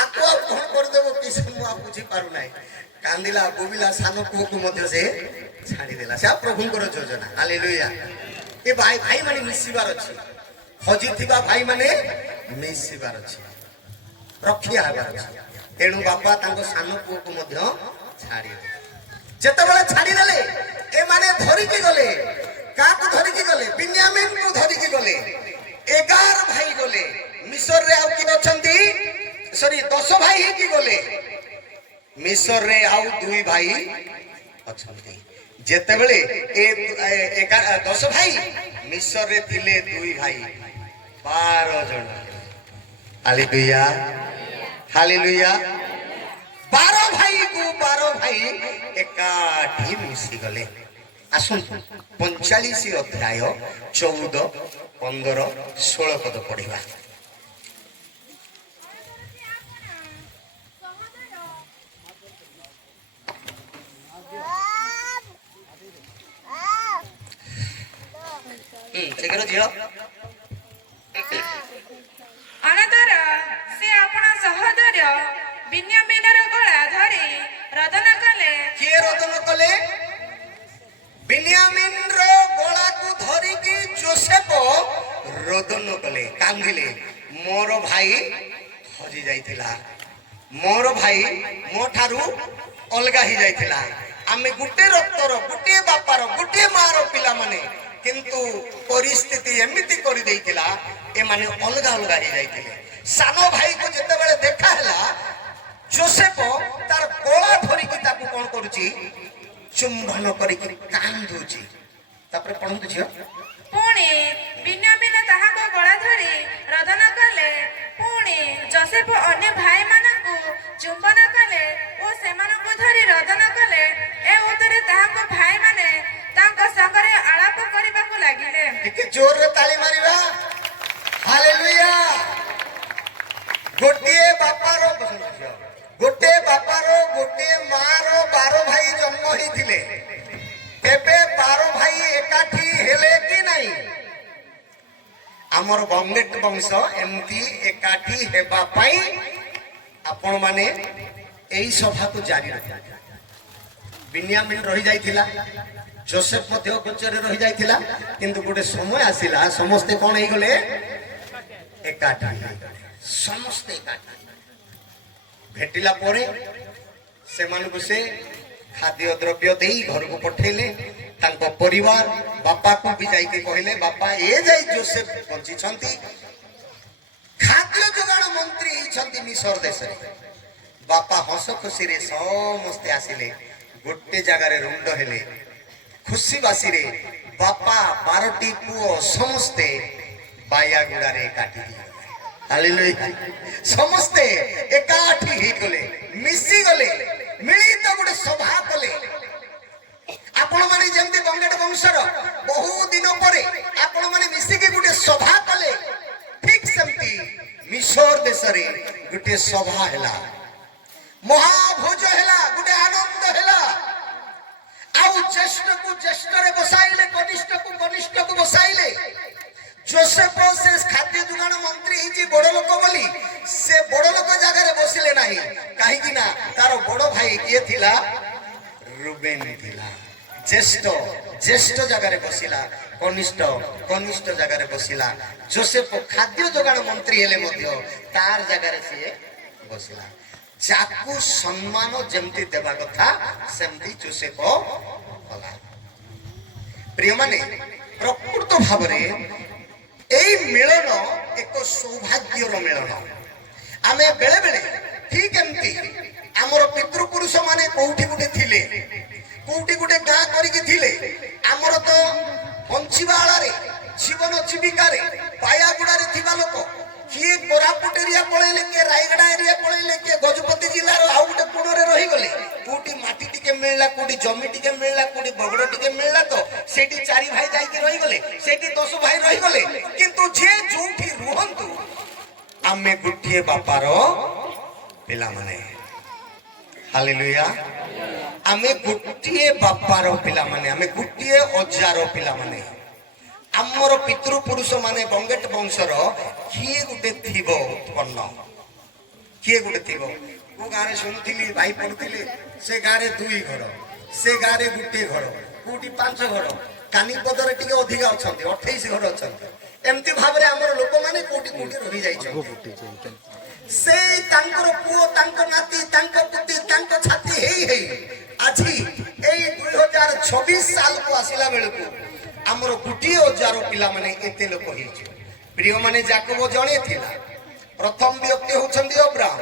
आको कोन कर देबो किसे मु बुझी पारु नाही कांदिला गोबिला सानो पुओ को मध्य से छाड़ी देला से प्रभुंकर योजना हालेलुया ए भाई भाई माने मिसिबार अछि हजी थिबा भाई माने मिसिबार अछि रखिया हबार अछि तेणु बापा तांको सानो पुओ को मध्य छाड़ी दे जेते बेले छाड़ी देले ए माने धरि के गले का को धरि के गले बिन्यामीन को धरि के गले 11 भाई गले मिस्र रे आउ कि अछंती सॉरी 10 भाई ही की गले मिस्र रे आउ 2 भाई अछंती जेते बेले ए 10 भाई मिस्र रे थिले 2 भाई 12 जन हालेलुया हालेलुया 12 भाई को 12 भाई एकाठी मिसी गले आसुन 45 अध्याय 14 15 16 पद पढ़िबा सेकरो झियो अनतर से अपना सहोदर बिन्यामीनर गला धरि रदन कले किए रदन कले बिन्यामीन रो गला को धरि की जोसेफ रदन कले कांदिले मोर भाई हजि जाइतिला मोर भाई मो ठारू अलगा ही जाइथिला आमे गुटे रक्तर गुटे बापार गुटे मार पिला माने किंतु परिस्थिति एमिति करि देइथिला ए माने अलगा अलगा ही जाइथिले सानो भाई को जते बेले देखा हला जोसेफ तार गोला धरि कि ताकू कोन करूची चुंबन करि कि कांदुची तापर पढंतु छियो पुणी बिन्यामीन ताहाको गळा धरि रदन कले पुणी जोसेफ अन्य भाई मानकु चुंबन कले ओ सेमानकु धरि रदन कले ए उतरे ताहाको भाई माने तांको संगरे आलाप करिबाकु लागिले टिके जोर रे ताली मारिबा हालेलुया गोटिए बापारो गोटे बापारो गोटे मारो 12 भाई जन्म होइथिले एबे 12 भाई एकाठी हेले कि नहीं आमर बंगेट वंश एमती एकाठी हेबा पाई आपण माने एई सभा को जारी रखा बिन्यामीन रही जाइथिला जोसेफ मध्य गोचरे रही जाइथिला किंतु गोटे समय आसिला समस्त कोन हे गले एकाठी समस्त एकाठी भेटिला परे से मानकु से खाद्य द्रव्य देई घर को पठेले तांको परिवार बापा को भी जाई के कहले बापा ए जाई जोसेफ पहुंची छंती खाद्य जोगाण मंत्री छंती मिस्र देश रे बापा हस खुशी रे समस्त आसिले गोटे जगह रे रुंड हेले खुशी बासी रे बापा 12टी पुओ समस्ते बाया गुडा रे काटी हालेलुया समस्ते एकाठी ही गले मिसी गले मिलित गोटे सभा कले आपण माने जेंति बंगेट वंशर बहु दिन परे आपण माने मिसी के गोटे सभा कले ठीक सेमती मिस्र देश रे गोटे सभा हैला महाभोज हैला गोटे आनंद हैला आउ ज्येष्ठ को ज्येष्ठ रे बसाइले कनिष्ठ को कनिष्ठ को बसाइले जोसेफ से खाद्य जुगाण मंत्री हिची बड़ लोक बोली से बड़ लोक जगह रे बसिले नाही काहे कि ना तार बड़ भाई किए थिला रूबेन थिला ज्येष्ठ ज्येष्ठ जगह रे बसिला कनिष्ठ कनिष्ठ जगह रे बसिला जोसेफ खाद्य जुगाण मंत्री हेले मध्य तार जगह रे से बसिला जाकू सम्मान जेमति देबा कथा सेमति जोसेफ होला प्रिय माने प्रकृत भावरे এই মিলন এক সৌভাগ্যর মিলন আমি বেলে বেলে ঠিক এমতি আমার পিতৃপুরুষ মানে কোউঠি গুটে থিলে কোউঠি গুটে গাঁ করিকি থিলে আমার তো বঞ্চিবাଳରେ জীবন জীবিকারে পায়াগুড়ারে থিবা লোক কিଏ କୋରାପୁଟ ଏରିଆ ପଳେଇଲେ କିଏ ରାୟଗଡ଼ା ଏରିଆ ପଳେଇଲେ କିଏ ଗଜପତି ଜିଲ୍ଲାର ଆଉ ଗୋଟେ କୋଣରେ ରହିଗଲେ କୋଉଠି ମାଟି ଟିକେ ମିଳିଲା କୋଉଠି ଜମି ଟିକେ ମିଳିଲା କୋଉଠି ବଗଡ଼ ଟିକେ ମିଳିଲା ତ ସେଇଠି 4 ଭାଇ ଯାଇକି ରହିଗଲେ ସେଇଠି 10 ଭାଇ ରହିଗଲେ କିନ୍ତୁ ଯେ ଯୋଉଠି ରୁହନ୍ତୁ ଆମେ ଗୋଟିଏ ବାପାର ପିଲାମାନେ ହାଲେଲୁୟା ଆମେ ଗୋଟିଏ ବାପାର ପିଲାମାନେ ଆମେ ଗୋଟିଏ ଅଜାର ପିଲାମାନେ आमर पितृपुरुष माने बंगेट वंशर किए गुटे थिबो उत्पन्न किए गुटे थिबो को गारे सुनथिली भाई पढुथिले से गारे 2 घर से गारे गुटे घर कोटी 5 घर कानी पदरे टिके अधिका अछंती 28 घर अछंती एमती भाबरे हमर लोक माने कोटी कोटी रहि जाई छथि से तांकर पुओ तांकर नाती तांकर पुती तांकर छाती हेई आजी एई 2026 साल को आसिला बेलकु आमर गुटिए हजार पिला माने एते लोक होइछ प्रिय माने जाकब जणे थिला प्रथम व्यक्ति होछन्ती अब्राहम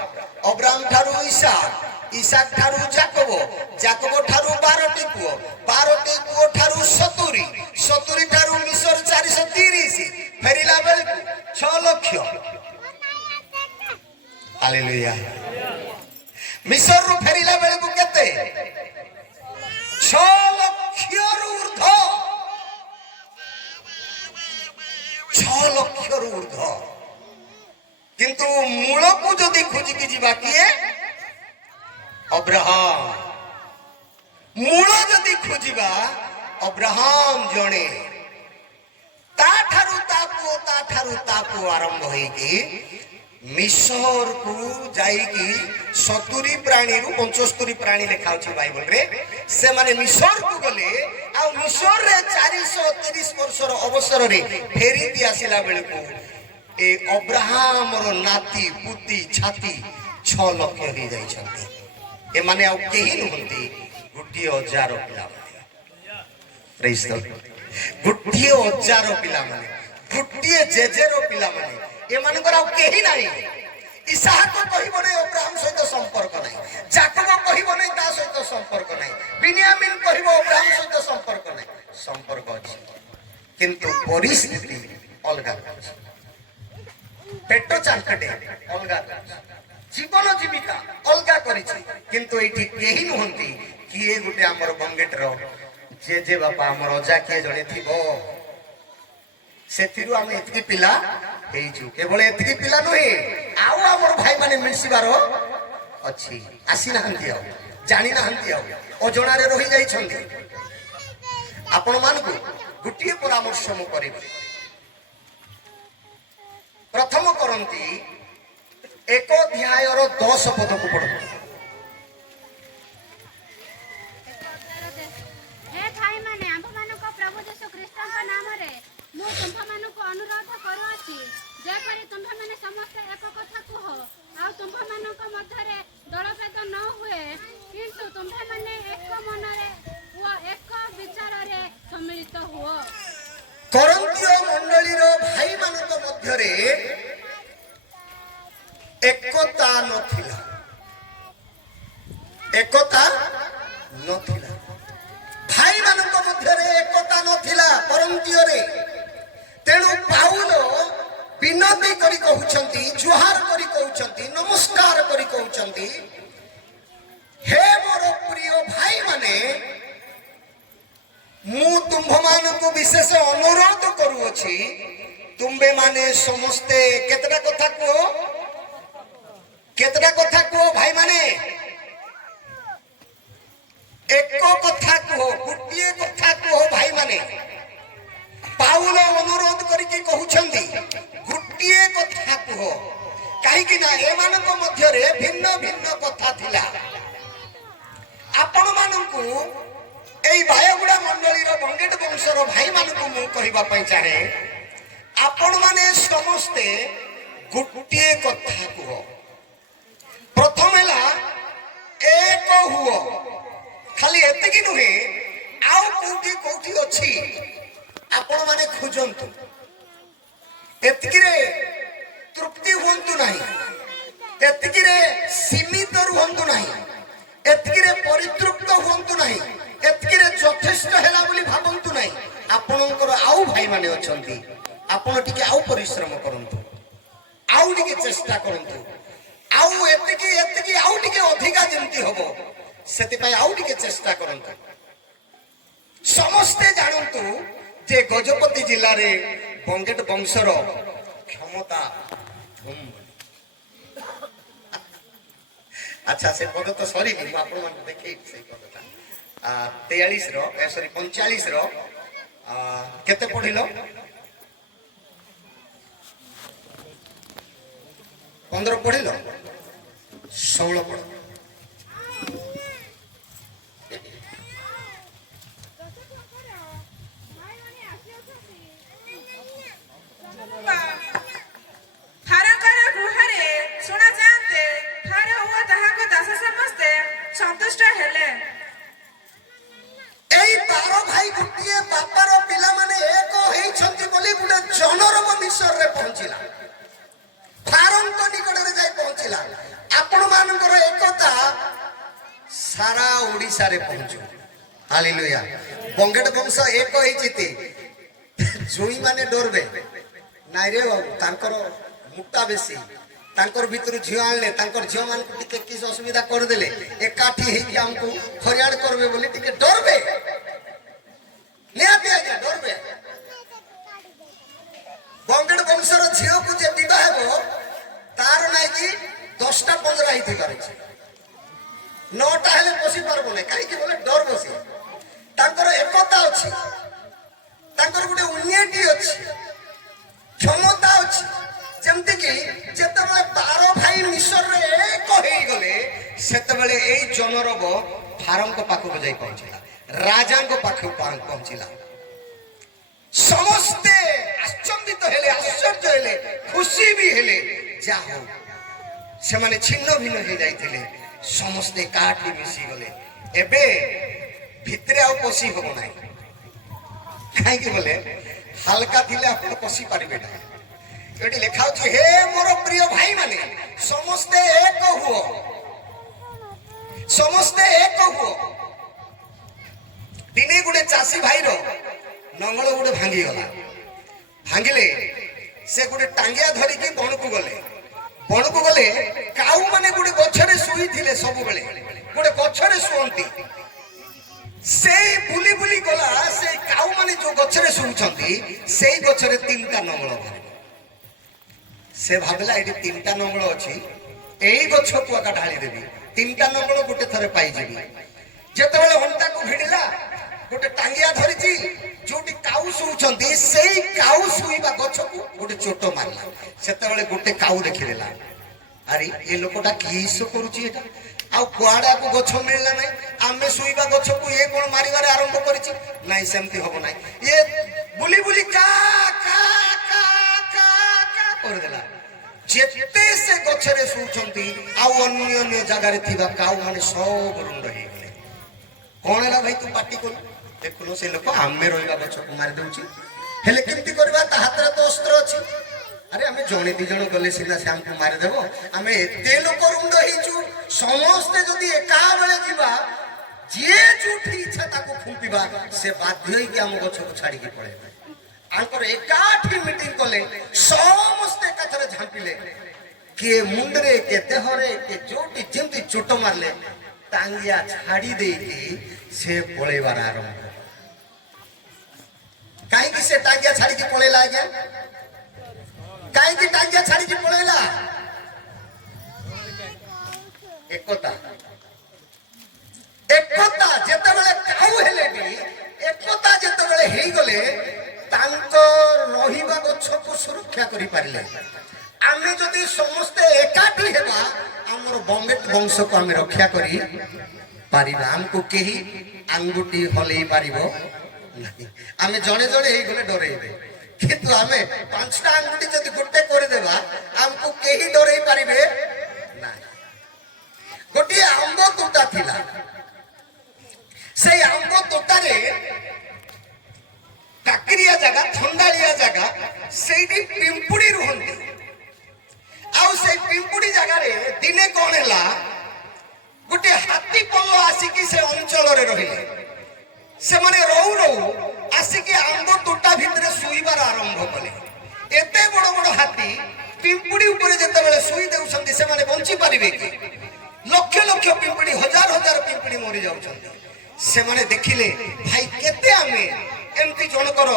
अब्राहम ठारू इसहाक इसहाक ठारू जाकब जाकब ठारू 12टी पुओ 12टी पुओ ठारू 70 70 ठारू मिस्र 430 फेरिला बेल 6 लाख हालेलुया मिस्र रु फेरिला बेल को केते 6 लाख रु ऊर्ध्व 6 लाख रु ऊर्ध्व किंतु मूल को जदि खोजी की जीवा किए अब्राहम मूल जदि खोजिबा अब्राहम जणे ता ठारू तापु आरंभ होई कि मिस्र को जाई कि 70 प्राणी रु 75 प्राणी लेखाउछि बाइबल रे से माने मिस्र को गले आ मिस्र रे 430 वर्षर अवसर रे फेरी दी आसिला बेल को ए अब्राहम रो नाती पुती छाती 6 लाख हो जाई छथि एमाने आउ केही नुहंती गुटिए हजार पिला माने प्रेज द गुटिए हजार पिला माने गुटिए जेजेरो पिला माने एमानकर आउ केही नाही इसाक कहिबो नै अब्राहम सहित संपर्क नै जाकब कहिबो नै ता सहित संपर्क नै बिन्यामीन कहिबो अब्राहम सहित संपर्क नै संपर्क अछि किंतु परिस्थिति अलगा अछि पेट चाकटे अलगा जीवन जीविका अलगा करिछि किंतु एठी केही नुहंती किए गुटे हमर बंगेट रो जे बापा हमर अजा के जणे थिबो सेथिरु हम एतकी पिला हेइछु केवल एतकी पिला नहे आउ हमर भाई माने मिलसिबारो अछि आसी नाहंती आउ जानि नाहंती आउ अजणा रे रहि जाई छंदी आपण मानकु गुटिए परामर्श मु करिबि प्रथम करंती एक अध्याय 10 पद को पढो हे भाई माने आंभ मानको प्रभु यीशु ख्रीष्टଙ୍କ नामରେ ମୁଁ ତୁମ୍ଭମାନଙ୍କୁ ଅନୁରୋଧ କରୁଅଛି ଯେପରି ତୁମ୍ଭମାନେ ସମସ୍ତେ ଏକ କଥା କୁହ ଆଉ ତୁମ୍ଭମାନଙ୍କ ମଧ୍ୟରେ ଦଳଭେଦ ନ ହୁଏ କିନ୍ତୁ ତୁମ୍ଭମାନେ ଏକ ମନରେ ଓ ଏକ ବିଚାରରେ ସମ୍ମିଳିତ ହୁଅ କରନ୍ତୀୟ ମଣ୍ଡଳୀର ଭାଇମାନଙ୍କ ମଧ୍ୟରେ एकता नथिला भाई मानक मध्यरे एकता नथिला परंतीय रे तेणु पाउल विनती करी कहउछंती जुहार करी कहउछंती नमस्कार करी कहउछंती हे मोर प्रिय भाई माने मु तुम मानक विशेष अनुरोध करूअछि तुंबे माने समस्ते केतरा कथा को भाई माने एक कथा को गुटिए कथा को भाई माने पाउल अनुरोध करके कहउछंती गुटिए कथा को काहे कि ना ए मानक मध्य रे भिन्न भिन्न कथा थिला आपण मानकु एई बायगुडा मंडली रो बंगेट वंशर भाई मानकु मु कहिबा पई चाहे आपण माने समस्ते गुटिए कथा को प्रथम है एक हुओ खाली एतिकी नुहे आउ कोठी कोठी अछि आपण माने खोजंतु एतिकी रे तृप्ति होंतु नाही एतिकी रे सीमित होंतु नाही एतिकी रे परितृप्त होंतु नाही एतिकी रे यथेष्ट हैला बोली भाबंतु नाही आपणकर आउ भाई माने अछंती आपण टिके आउ परिश्रम करंतु आउ टिके चेष्टा करंतु आउ एतिकी आउ टिके अधिका जेंती होबो सेति पय आउ टिके चेष्टा करंतु समस्ते जानंतु जे गजपति जिल्ला रे बंगेट वंशर क्षमता अच्छा से पद तो सॉरी मैं आपण मन देखै से पदटा 43 रो सॉरी 45 रो केते पढिलो 15 पढिलो 16 पढ ଥାରଙ୍କର ଗୃହରେ ଶୁଣା ଯାଆନ୍ତେ ଥାର ଓ ତାହାଙ୍କ ଦାସ ସମସ୍ତେ ସନ୍ତୁଷ୍ଟ ହେଲେ एई 12 भाई गुटिए बापार पिला माने एक हेइछंती बोली गुटे जनरम मिसर रे पहुंचिला फारंक निकट रे जाई पहुंचिला आपण मानकर एकता सारा ओडिसा रे पहुंचो हालेलुया बंगेट वंश एक हेइचिते जोई माने डरबे नाइ रे तांकर मुक्ता बेसी तांकर भीतर झियो आनले तांकर झियो मान को टिके किस असुविधा कर देले एकाठी हे कि हमको हरियाण करबे बोली टिके डरबे नियाते आजा डरबे बंगेट वंशर झियो को जे विवाह हेबो तार नाइ कि 10टा 15 हिथि करे छै 9टा हेले बसी परबो नै काहे कि बोले डर बसी तांकर एकता अछि तांकर गुटे उन्नति अछि क्षमता अछि जेमति कि जेतबे 12 भाई मिसर रे एक हेइ गले सेतबेले एई जनरब फारंक पाखु जाई पहुंचिला राजांक पाखु पहुंचिला समस्ते आश्चर्यित हेले आश्चर्य हेले खुशी भी हेले जा हो से माने छिन्न भिन्न हे जाइथिले ସମସ୍ତେ ଏକାଠି ମିଶିଗଲେ। ଏବେ ଭିତରେ ଆଉ ପଶି ହବ ନାହିଁ, କାହିଁକି ବୋଲେ ହାଲକା ଥିଲେ ଆପଣ ପଶି ପାରିବେ ନା। ଏଠି ଲେଖା ଅଛି, ହେ ମୋର ପ୍ରିୟ ଭାଇ ମାନେ ସମସ୍ତେ ଏକ ହୁଅ, ସମସ୍ତେ ଏକ ହୁଅ। ଦିନେ ଗୋଟେ ଚାଷୀ ଭାଇର ନଙ୍ଗଳ ଗୋଟେ ଭାଙ୍ଗିଗଲା। ଭାଙ୍ଗିଲେ ସେ ଗୋଟେ ଟାଙ୍ଗିଆ ଧରିକି ବଣକୁ ଗଲେ। ବଣକୁ ଗଲେ କାଉ ମାନେ ଗୋଟେ ଗଛରେ ଶୋଇଥିଲେ, ସବୁବେଳେ ଗୋଟେ ଗଛରେ ଶୁଅନ୍ତି। ସେଇ ବୁଲି ବୁଲି ଗଲା, ସେଇ କାଉ ମାନେ ଯୋଉ ଗଛରେ ଶୋଉଛନ୍ତି ସେଇ ଗଛରେ 3ଟା ନଙ୍ଗଳ ଧରିଲା। ସେ ଭାବିଲା ଏଠି 3ଟା ନଙ୍ଗଳ ଅଛି, ଏଇ ଗଛକୁ ଆକା ଢାଳିଦେବି, 3ଟା ନଙ୍ଗଳ ଗୋଟେ ଥରେ ପାଇଯିବି। ଯେତେବେଳେ ଅଣ୍ଟାକୁ ଭିଡ଼ିଲା, ଗୋଟେ ଟାଙ୍ଗିଆ ଧରିଛି, ଯୋଉଠି କାଉ ଶୋଉଛନ୍ତି ସେଇ କାଉ ଶୋଇବା ଗଛକୁ ଗୋଟେ ଚୋଟ ମାରିଲା। ସେତେବେଳେ ଗୋଟେ କାଉ ଦେଖିଦେଲା, ଆରେ ଏ ଲୋକଟା କିସ କରୁଛି ଏଟା, ଆଉ କୁଆଡେ ଆକୁ ଗଛ ମିଳିଲା ନାହିଁ, ଆମେ ଶୋଇବା ଗଛକୁ ଇଏ କଣ ମାରିବାରେ ଆରମ୍ଭ କରିଛି। ନାଇଁ ସେମିତି ହବ ନାହିଁ, ଇଏ ବୁଲି ବୁଲି କା କା କା କା କା କରିଦେଲା। ଯେତେ ସେ ଗଛରେ ଶୋଉଛନ୍ତି ଆଉ ଅନ୍ୟ ଅନ୍ୟ ଜାଗାରେ ଥିବା କାଉ ମାନେ ସବୁ ରୁଣ୍ଡ ହେଇଗଲେ। କଣ ହେଲା ଭାଇ ତୁ ପାଟି କଲୁ? ଦେଖୁନ ସେ ଲୋକ ଆମେ ରହିବା ଗଛକୁ ମାରି ଦଉଛି, ହେଲେ କେମିତି କରିବା? ତା ହାତରେ ତ ଅସ୍ତ୍ର ଅଛି। ଆରେ ଆମେ ଜଣେ 2 ଜଣ ଗଲେ ସିନା ସେ ଆମକୁ ମାରିଦେବ, ଆମେ ଏତେ ଲୋକ ରୁଣ୍ଡ ହେଇଛୁ, ସମସ୍ତେ ଯଦି ଏକା ବେଳେ ଯିବା, ଯିଏ ଯୋଉଠି ଇଚ୍ଛା ତାକୁ ଖୁମ୍ପିବା, ସେ ବାଧ୍ୟ ହେଇକି ଆମ ଗଛକୁ ଛାଡିକି ପଳେଇବେ। ଆଙ୍କର ଏକାଠି ମିଟିଂ କଲେ, ସମସ୍ତେ ଏକାଥରେ ଝାମ୍ପିଲେ, କିଏ ମୁଣ୍ଡରେ କିଏ ଦେହରେ କିଏ ଯୋଉଠି ଯେମିତି ଚୋଟ ମାରିଲେ, ଟାଙ୍ଗିଆ ଛାଡି ଦେଇକି ସେ ପଳେଇବାର ଆରମ୍ଭ। କାହିଁକି ସେ ଟାଙ୍ଗିଆ ଛାଡିକି ପଳେଇଲା ଆଜ୍ଞା? କାହିଁକି ଟାଙ୍ଗିଆ ଛାଡିକି ପଳେଇଲା? ଏକତା। ଏକତା ଯେତେବେଳେ କାଉ ହେଲେ ବି, ଏକତା ଯେତେବେଳେ ହେଇଗଲେ, ତାଙ୍କ ରହିବା ଗଛକୁ ସୁରକ୍ଷା କରିପାରିଲେ। ଆମେ ଯଦି ସମସ୍ତେ ଏକାଠି ହେବା, ଆମର ବଂଶକୁ ଆମେ ରକ୍ଷା କରି ପାରିବା। ଆମକୁ କେହି ଆଙ୍ଗୁଠି ହଲେଇ ପାରିବ ନାହିଁ। ଆମେ ଜଣେ ଜଣେ ହେଇଗଲେ ଡରେଇବେ, କିନ୍ତୁ ଆମେ 5ଟା ଆଙ୍ଗୁଠି ଯଦି ଗୋଟେ କରିଦେବା, ଆମକୁ କେହି ଡରେଇ ପାରିବେ ନାହିଁ। ଗୋଟିଏ ଆମ୍ବ ତୋଟା ଥିଲା। ସେଇ ଆମ୍ବ ତୋଟାରେ କାକରିଆ ଜାଗା, ଥଣ୍ଡାଳିଆ ଜାଗା, ସେଇଠି ପିମ୍ପୁଡି ରୁହନ୍ତି। ଆଉ ସେଇ ପିମ୍ପୁଡି ଜାଗାରେ ଦିନେ କଣ ହେଲା, ଗୋଟେ ହାତୀ ପଲ ଆସିକି ସେ ଅଞ୍ଚଳରେ ରହିଲେ। ସେମାନେ ରହୁ ରହୁ ଆସିକି ଆମ୍ବ ତୋଟା ଭିତରେ ଶୋଇବାର ଆରମ୍ଭ କଲେ। ଏତେ ବଡ ବଡ ହାତୀ ପିମ୍ପୁଡି ଉପରେ ଯେତେବେଳେ ଶୋଇ ଦେଉଛନ୍ତି, ସେମାନେ ବଞ୍ଚି ପାରିବେ କି? ଲକ୍ଷ ଲକ୍ଷ ପିମ୍ପୁଡି, ହଜାର ହଜାର ପିମ୍ପୁଡି ମରି ଯାଉଛନ୍ତି। ସେମାନେ ଦେଖିଲେ, ଭାଇ କେତେ ଆମେ ଏମିତି ଜଣକର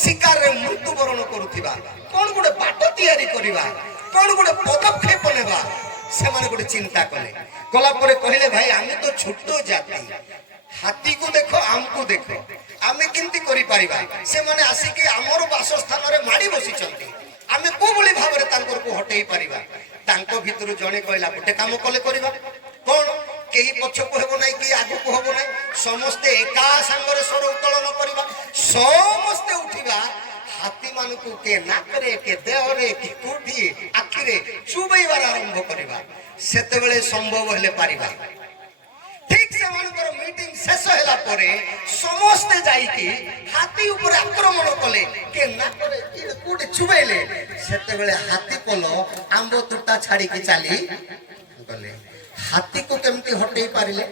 ଶିକାରରେ ମୃତ୍ୟୁବରଣ କରୁଥିବା, କଣ ଗୋଟେ ବାଟ ତିଆରି କରିବା, କଣ ଗୋଟେ ପଦକ୍ଷେପ ନେବା। ସେମାନେ ଗୋଟେ ଚିନ୍ତା କଲେ, କଲା ପରେ କହିଲେ, ଭାଇ ଆମେ ତ ଛୋଟ ଜାତି, ହାତୀକୁ ଦେଖ ଆମକୁ ଦେଖ, ଆମେ କେମିତି କରିପାରିବା? ସେମାନେ ଆସିକି ଆମର ବାସସ୍ଥାନରେ ମାଡ଼ି ବସିଛନ୍ତି, ଆମେ କୋଉଭଳି ଭାବରେ ତାଙ୍କକୁ ହଟେଇ ପାରିବା? ତାଙ୍କ ଭିତରୁ ଜଣେ କହିଲା, ଗୋଟେ କାମ କଲେ କରିବା। କଣ? କେହି ପଛକୁ ହେବ ନାହିଁ, କେହି ଆଗକୁ ହେବ ନାହିଁ, ସମସ୍ତେ ଏକା ସାଙ୍ଗରେ ସ୍ୱର ଉତ୍ତୋଳନ କରିବା, ସମସ୍ତେ ଉଠିବା, ହାତୀ ମାନଙ୍କୁ କେ ନାକରେ, କେ ଦେହରେ, କି କୋଠି ଆଖିରେ ଚୁବେଇବାର ଆରମ୍ଭ କରିବା। ସେତେବେଳେ ସମ୍ଭବ ହେଲେ ପାରିବା। ଠିକ ସେମାନଙ୍କର ମିଟିଂ ଶେଷ ହେଲା ପରେ ସମସ୍ତେ ଯାଇକି ହାତୀ ଉପରେ ଆକ୍ରମଣ କଲେ, କେ ନାକରେ କୋଉଠି ଚୁବେଇଲେ। ସେତେବେଳେ ହାତୀ ପଲ ଆମ୍ବ ତୋଟା ଛାଡିକି ଚାଲି ଗଲେ। ହାତୀକୁ କେମିତି ହଟେଇ ପାରିଲେ?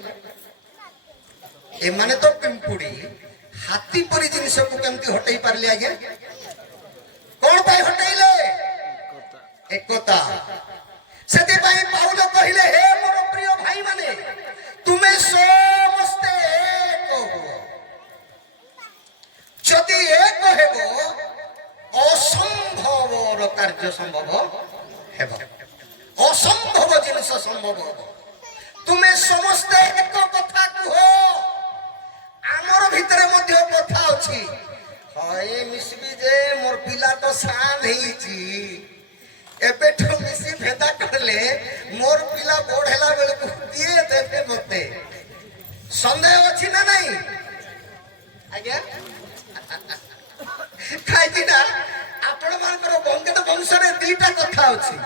ଏମାନେ ତ ପିମ୍ପୁଡି, ହାତୀ ପରି ଜିନିଷକୁ କେମିତି ହଟେଇ ପାରିଲେ ଆଜ୍ଞା? କଣ ପାଇଁ ହଟେଇଲେ? ଏକତା। ସେଥିପାଇଁ ପାଉଲ କହିଲେ, ହେ ମୋର ପ୍ରିୟ ଭାଇ ମାନେ, ତୁମେ ସମସ୍ତେ ଏକ ହୁଅ। ଯଦି ଏକ ହେବ, ଅସମ୍ଭବର କାର୍ଯ୍ୟ ସମ୍ଭବ ହେବ, ଅସମ୍ଭବ ଜିନିଷ ସମ୍ଭବ ହେବ। ତୁମେ ସମସ୍ତେ ଏକ କଥା କୁହ। ଆମର ଭିତରେ ମଧ୍ୟ କଥା ଅଛି, ହଏ ମିଶିବି ଯେ ମୋର ପିଲା ତ ସାନ ହେଇଛି, ଏବେଠୁ ମିଶି ଭେଦା କରିଲେ ମୋର ପିଲା ବଡ ହେଲା ବେଳକୁ କିଏ ଦେବେ ମତେ? ସନ୍ଦେହ ଅଛି ନା ନାଇଁ ଆଜ୍ଞା? କାହିଁକି ନା ଆପଣ ମାନଙ୍କର ବଙ୍ଗେଟ ବଂଶରେ 2ଟା କଥା ଅଛି।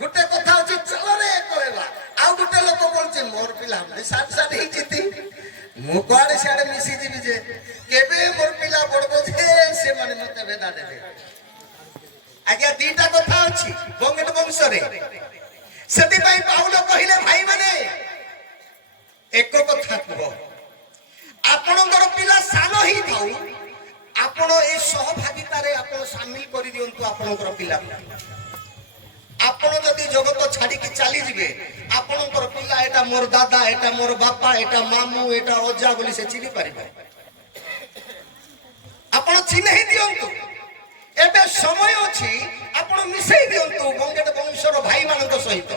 ଗୋଟେ କଥା ଅଛି ଚଳରେ ଏକ ହେବା, ଆଉ ଗୋଟେ ଲୋକ ବଳୁଛି ମୋର ପିଲା ସାତ ସାତ ହେଇଛି ମୁଁ କୁଆଡେ ସିଆଡେ ମିଶିଯିବି ଯେ କେବେ ମୋର ପିଲା ବଢବ ଯେ ସେମାନେ ମତେ ବେଦା ଦେବେ। ଆଜ୍ଞା ଦିଟା କଥା ଅଛି ବଙ୍ଗେଟ ବଂଶରେ, ସେଥିପାଇଁ ପାଉଲ କହିଲେ ଭାଇମାନେ ଏକ କଥା କୁହ, ଆପଣଙ୍କର ପିଲା ସାନ ହେଇଥାଉ ଆପଣ ଏ ସହଭାଗିତାରେ ଆପଣ ସାମିଲ କରିଦିଅନ୍ତୁ ଆପଣଙ୍କର ପିଲା। ଆପଣ ଯଦି ଜଗତ ଛାଡିକି ଚାଲିଯିବେ ଆପଣଙ୍କର ପିଲା ଏଟା ମୋର ଦାଦା, ଏଟା ମୋର ବାପା, ଏଟା ମାମୁଁ, ଏଟା ଅଜା ବୋଲି ସେ ଚିହ୍ନି ପାରିବେ। ଆପଣ ଚିହ୍ନେଇ ଦିଅନ୍ତୁ, ଏବେ ସମୟ ଅଛି ଆପଣ ମିଶେଇ ଦିଅନ୍ତୁ ବଙ୍ଗେଟ ବଂଶର ଭାଇମାନଙ୍କ ସହିତ।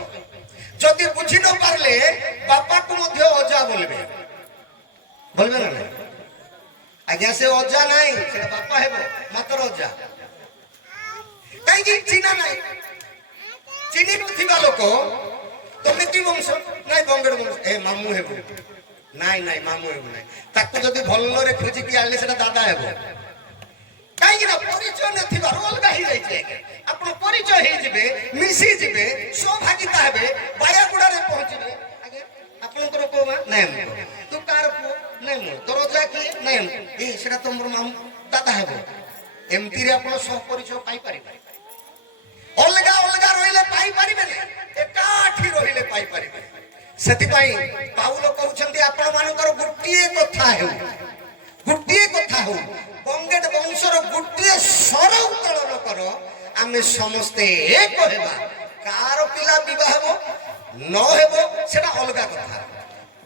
ଯଦି ବୁଝି ନ ପାରିଲେ ବାପାକୁ ମଧ୍ୟ ଅଜା ବୋଲବେ, ବୋଲବେ ନା ନାଇଁ? ଆଜ୍ଞା ସେ ଅଜା ନାହିଁ, ସେଟା ବାପା ହେବ, ମାତ୍ର ଅଜା। କାହିଁକି ଚିହ୍ନା ନାହିଁ? ଚିହ୍ନି ନଥିବା ଲୋକ ତମେ କି ବଂଶ? ନାଇଁ ବଙ୍ଗେଟ ବଂଶ, ଏ ମାମୁଁ ହେବ। ନାଇଁ ନାଇଁ ମାମୁଁ ହେବ ନାହିଁ। ତାକୁ ଯଦି ଭଲରେ ଖୋଜିକି ଆଣିଲେ ସେଟା ଦାଦା ହେବ। କାହିଁକି ନା ପରିଚୟ ନଥିବାରୁ ଅଲଗା ହେଇଯାଇଛି। ଆଜ୍ଞା ଆପଣ ପରିଚୟ ହେଇଯିବେ, ମିଶିଯିବେ, ସୌଭାଗିତା ହେବେ, ବାୟାଗୁଡାରେ ପହଞ୍ଚିବେ। ଆଜ୍ଞା ଆପଣଙ୍କର ପୁଅ ମା? ନାଇଁ ତୁ କାହାର ପୁଅ? ନାଇଁ ମୁଁ। ତୋର ଅଜା କିଏ? ନାଇଁ ଏ ସେଟା ତମର ମାମୁଁ ଦାଦା ହେବ। ଏମିତିରେ ଆପଣ ସହ ପରିଚୟ ପାଇପାରିବେ। ଅଲଗା ଅଲଗା ରହିଲେ ପାଇପାରିବେ ନା, ଏକାଠି ରହିଲେ ପାଇପାରିବେ। ସେଥିପାଇଁ ପାଉଲ କହୁଛନ୍ତି ଆପଣ ମାନଙ୍କର ଗୋଟିଏ କଥା ହେଉ, ଗୋଟିଏ କଥା ହଉ, ବଙ୍ଗେଟ ବଂଶର ଗୋଟିଏ ସ୍ୱର ଉତ୍ତୋଳନ କର, ଆମେ ସମସ୍ତେ ଏକ ହେବା। କାହାର ପିଲା ବିବାହ ହେବ ନ ହେବ ସେଟା ଅଲଗା କଥା,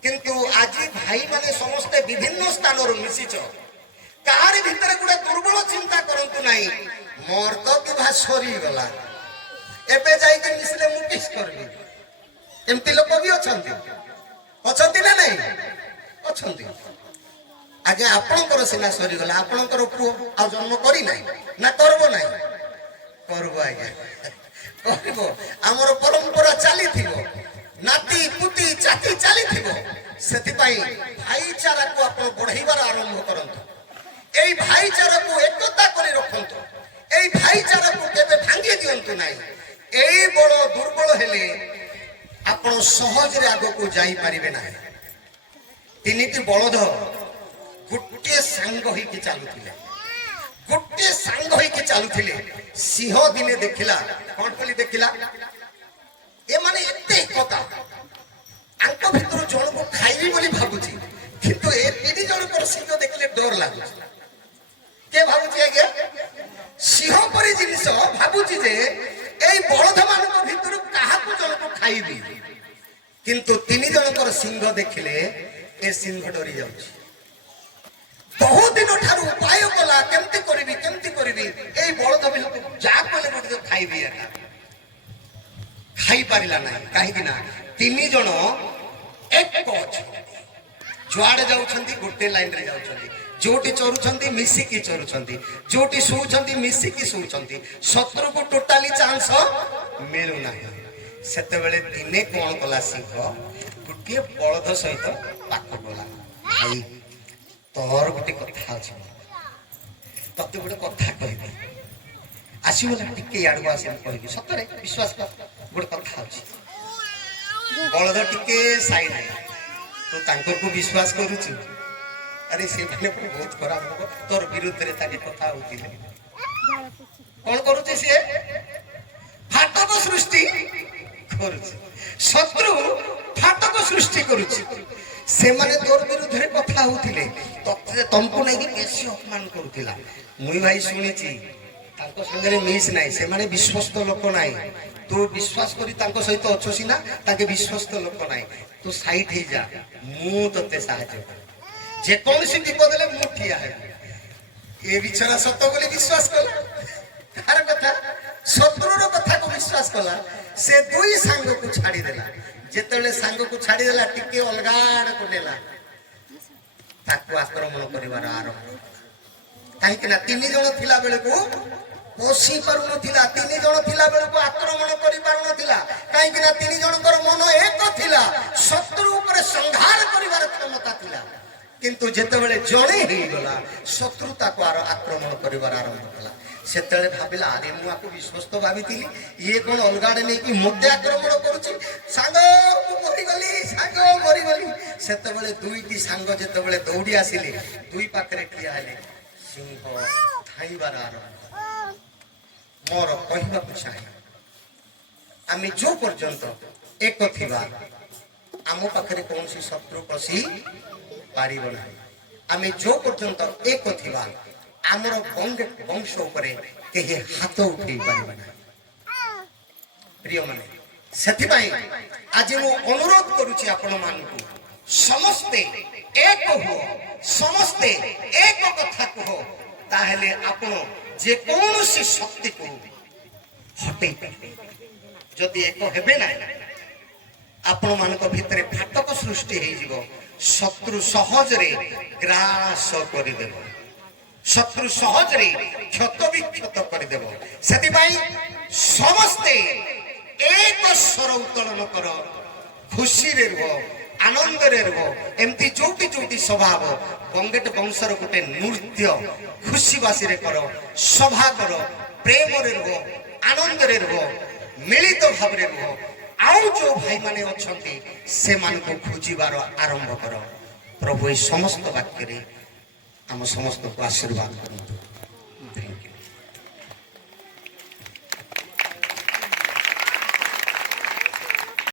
କିନ୍ତୁ ଆଜି ଭାଇମାନେ ସମସ୍ତେ ବିଭିନ୍ନ ସ୍ଥାନରୁ ମିଶିଛ, କାହାରି ଭିତରେ ଗୋଟେ ଦୁର୍ବଳ ଚିନ୍ତା କରନ୍ତୁ ନାହିଁ ମୋର ତ ବିବାହ ସରିଗଲା ଏବେ ଯାଇକି ମିଶିଲେ ମୁଁ କିସ୍ କରିବି। ଏମିତି ଲୋକ ବି ଅଛନ୍ତି, ଅଛନ୍ତି ନା ନାଇଁ? ଅଛନ୍ତି। ଆଜ୍ଞା ଆପଣଙ୍କର ସିନା ସରିଗଲା, ଆପଣଙ୍କର ପୁଅ ଆଉ ଜନ୍ମ କରିନାହିଁ ନା କରିବ ନାହିଁ? କରିବ ଆଜ୍ଞା, କରିବ। ଆମର ପରମ୍ପରା ଚାଲିଥିବ, ନାତି ପୁତି ଚାତି ଚାଲିଥିବ। ସେଥିପାଇଁ ଭାଇଚାରାକୁ ଆପଣ ବଢେଇବାର ଆରମ୍ଭ କରନ୍ତୁ। ଏଇ ଭାଇଚାରାକୁ ଏକତା କରି ରଖନ୍ତୁ। ଏଇ ଭାଇଚାରାକୁ କେବେ ଭାଙ୍ଗି ଦିଅନ୍ତୁ ନାହିଁ। ଏଇ ବଳ ଦୁର୍ବଳ ହେଲେ ଆପଣ ସହଜରେ ଆଗକୁ ଯାଇପାରିବେ ନାହିଁ। ତିନିଟି ବଳଦ ଗୋଟିଏ ସାଙ୍ଗ ହେଇକି ଚାଲୁଥିଲେ, ଗୋଟିଏ ସାଙ୍ଗ ହେଇକି ଚାଲୁଥିଲେ। ସିଂହ ଦିନେ ଦେଖିଲା, କଣ ବୋଲି ଦେଖିଲା? ଏମାନେ ଏତେ ଏକତା, ଆଙ୍କ ଭିତରୁ ଜଣକୁ ଖାଇବି ବୋଲି ଭାବୁଛି, କିନ୍ତୁ ଏ ତିନି ଜଣଙ୍କର ସିଂହ ଦେଖିଲେ ଡର ଲାଗୁଛି। କେ ଭାବୁଛି ଆଜ୍ଞା? ସିଂହ ପରି ଜିନିଷ ଭାବୁଛି ଯେ ଏଇ ବଳଦ ମାନଙ୍କ ଭିତରୁ କାହାକୁ ଜଣକୁ ଖାଇବି, କିନ୍ତୁ ତିନି ଜଣଙ୍କର ସିଂହ ଦେଖିଲେ ଏ ସିଂହ ଡରି ଯାଉଛି। ବହୁଦିନ ଠାରୁ ଉପାୟ କଲା, କେମିତି କରିବି କେମିତି କରିବି, ଏଇ ବଳଦ ବିଲକୁ ଯାହା କଲେ ଗୋଟେ ଖାଇବି, ଏକା ଖାଇପାରିଲା ନାହିଁ। କାହିଁକି ନା ତିନି ଜଣ ଏକ ଅଛନ୍ତି, ଯୁଆଡେ ଯାଉଛନ୍ତି ଗୋଟେ ଲାଇନରେ ଯାଉଛନ୍ତି, ଯୋଉଠି ଚରୁଛନ୍ତି ମିଶିକି ଚରୁଛନ୍ତି, ଯୋଉଠି ଶୋଉଛନ୍ତି ମିଶିକି ଶୋଉଛନ୍ତି, ଶତ୍ରୁକୁ ଟୋଟାଲି ଚାନ୍ସ ମିଳୁନାହିଁ। ସେତେବେଳେ ଦିନେ କଣ କଲା ସିଂହ? ଗୋଟିଏ ବଳଦ ସହିତ ପାଖ ଗଲା। ଭାଇ ତୋର ଗୋଟେ କଥା ଅଛି, ତତେ ଗୋଟେ କଥା କହିବି, ଆସିବ ନା ଟିକେ ଆଡକୁ ଆସିବି କହିବି, ସତରେ ବିଶ୍ୱାସ କର ଗୋଟେ କଥା ଅଛି। ବଳଦ ଟିକେ ସାଇ ନାହିଁ, ତୁ ତାଙ୍କୁ ବିଶ୍ୱାସ କରୁଛୁ? ଆରେ ସେମାନେ ବହୁତ ଖରାପ ଲୋକ, ତୋର ବିରୁଦ୍ଧରେ ତାকে କଥା ହଉଥିଲେ। କଣ କରୁଛି ସିଏ? ଫାଟକ ସୃଷ୍ଟି କରୁଛି, ଶତ୍ରୁ ଫାଟକ ସୃଷ୍ଟି କରୁଛି। ସେମାନେ ତୋର ବିରୁଦ୍ଧରେ କଥା ହଉଥିଲେ, ତମକୁ ନେଇକି ବେଶୀ ଅପମାନ କରୁଥିଲା। ମୁଇଁ ଭାଇ ଶୁଣିଛି ତାଙ୍କ ସାଙ୍ଗରେ ମିଶ ନାହିଁ, ସେମାନେ ବିଶ୍ୱସ୍ତ ଲୋକ ନାହିଁ। ତୁ ବିଶ୍ୱାସ କରି ତାଙ୍କ ସହିତ ଅଛୁ ସିନା, ତାଙ୍କେ ବିଶ୍ୱସ୍ତ ଲୋକ ନାହିଁ। ତୁ ସାଇଟ୍ ହେଇଯା, ମୁଁ ତତେ ସାହାଯ୍ୟ କରିବି, ଯେକୌଣସି ବିପଦ ହେଲେ ମୁଁ ଠିଆ ହେବି। ଏ ବିଛଣା ସତ ବୋଲି ବିଶ୍ୱାସ କଲା, ତାର କଥା ଶତ୍ରୁର କଥାକୁ ବିଶ୍ୱାସ କଲା। ସେ ଦୁଇ ସାଙ୍ଗକୁ ଛାଡିଦେଲା। ଯେତେବେଳେ ସାଙ୍ଗକୁ ଛାଡିଦେଲା, ଟିକେ ଅଲଗା ଆଡକୁ ନେଲା, ତାକୁ ଆକ୍ରମଣ କରିବାର ଆରମ୍ଭ। କାହିଁକି ନା ତିନି ଜଣ ଥିଲା ବେଳକୁ ପଶି ପାରୁନଥିଲା, ତିନି ଜଣ ଥିଲା ବେଳକୁ ଆକ୍ରମଣ କରିପାରୁନଥିଲା। କାହିଁକି ନା ତିନି ଜଣଙ୍କର ମନ ଏକ ଥିଲା, ଶତ୍ରୁ ଉପରେ ସଂହାର କରିବାର କ୍ଷମତା ଥିଲା। କିନ୍ତୁ ଯେତେବେଳେ ଜଣେ ହେଇଗଲା ଶତ୍ରୁତାକୁ ଆକ୍ରମଣ କରିବାର ଆରମ୍ଭ କଲା। ସେତେବେଳେ ଭାବିଲା ଆରେ ମୁଁ ଆକୁ ବିଶ୍ୱସ୍ତ ଭାବିଥିଲି, ଇଏ କଣ ଅଲଗା ଆଡେ ନେଇକି ମୋତେ ଆକ୍ରମଣ କରୁଛି, ସାଙ୍ଗ ମୁଁ ମରିଗଲି, ସାଙ୍ଗ ମରିଗଲି। ସେତେବେଳେ ଦୁଇଟି ସାଙ୍ଗ ଯେତେବେଳେ ଦୌଡ଼ି ଆସିଲେ, ଦୁଇ ପାଖରେ ଠିଆ ହେଲେ, ସିଂହ ଧାଇଁବାର ଆରମ୍ଭ। ମୋର କହିବାକୁ ଚାହେଁ ଆମେ ଯୋଉ ପର୍ଯ୍ୟନ୍ତ ଏକ ଥିବା ଆମ ପାଖରେ କୌଣସି ଶତ୍ରୁ ପଶି ପାରିବ ନାହିଁ। ଆମେ ଯୋଉ ପର୍ଯ୍ୟନ୍ତ ଏକ ଥିବା ଆମର ବଂଶ ଉପରେ କେହି ହାତ ଉଠେଇ ପାରିବ ନାହିଁ। ପ୍ରିୟମାନେ, ସେଥିପାଇଁ ଆଜି ମୁଁ ଅନୁରୋଧ କରୁଛି ଆପଣମାନଙ୍କୁ, ସମସ୍ତେ ଏକ ହୁଅ, ସମସ୍ତେ ଏକ କଥା କୁହ, ତାହେଲେ ଆପଣ ଯେକୌଣସି ଶକ୍ତିକୁ ହଟେଇ ପାରିବେ। ଯଦି ଏକ ହେବେ ନାହିଁ, ଆପଣମାନଙ୍କ ଭିତରେ ଫାଟକ ସୃଷ୍ଟି ହେଇଯିବ, ଶତ୍ରୁ ସହଜରେ ଗ୍ରାସ କରିଦେବ, ଶତ୍ରୁ ସହଜରେ କ୍ଷତ ବିକ୍ଷତ କରିଦେବ। ସେଥିପାଇଁ ସମସ୍ତେ ଏକ ସ୍ୱର ଉତ୍ତୋଳନ କର, ଖୁସିରେ ରୁହ, ଆନନ୍ଦରେ ରୁହ। ଏମିତି ଯୋଉଠି ଯୋଉଠି ସଭା ହବ, ଗଙ୍ଗେଟ ବଂଶର ଗୋଟେ ନୃତ୍ୟ ଖୁସିବାସିରେ କର, ସଭା କର, ପ୍ରେମରେ ରୁହ, ଆନନ୍ଦରେ ରୁହ, ମିଳିତ ଭାବରେ ରୁହ। ଆଉ ଯୋଉ ଭାଇମାନେ ଅଛନ୍ତି ସେମାନଙ୍କୁ ଖୋଜିବାର ଆରମ୍ଭ କର। ପ୍ରଭୁ ଏହି ସମସ୍ତ ବାକ୍ୟରେ ଆମ ସମସ୍ତଙ୍କୁ ଆଶୀର୍ବାଦ କରନ୍ତୁ।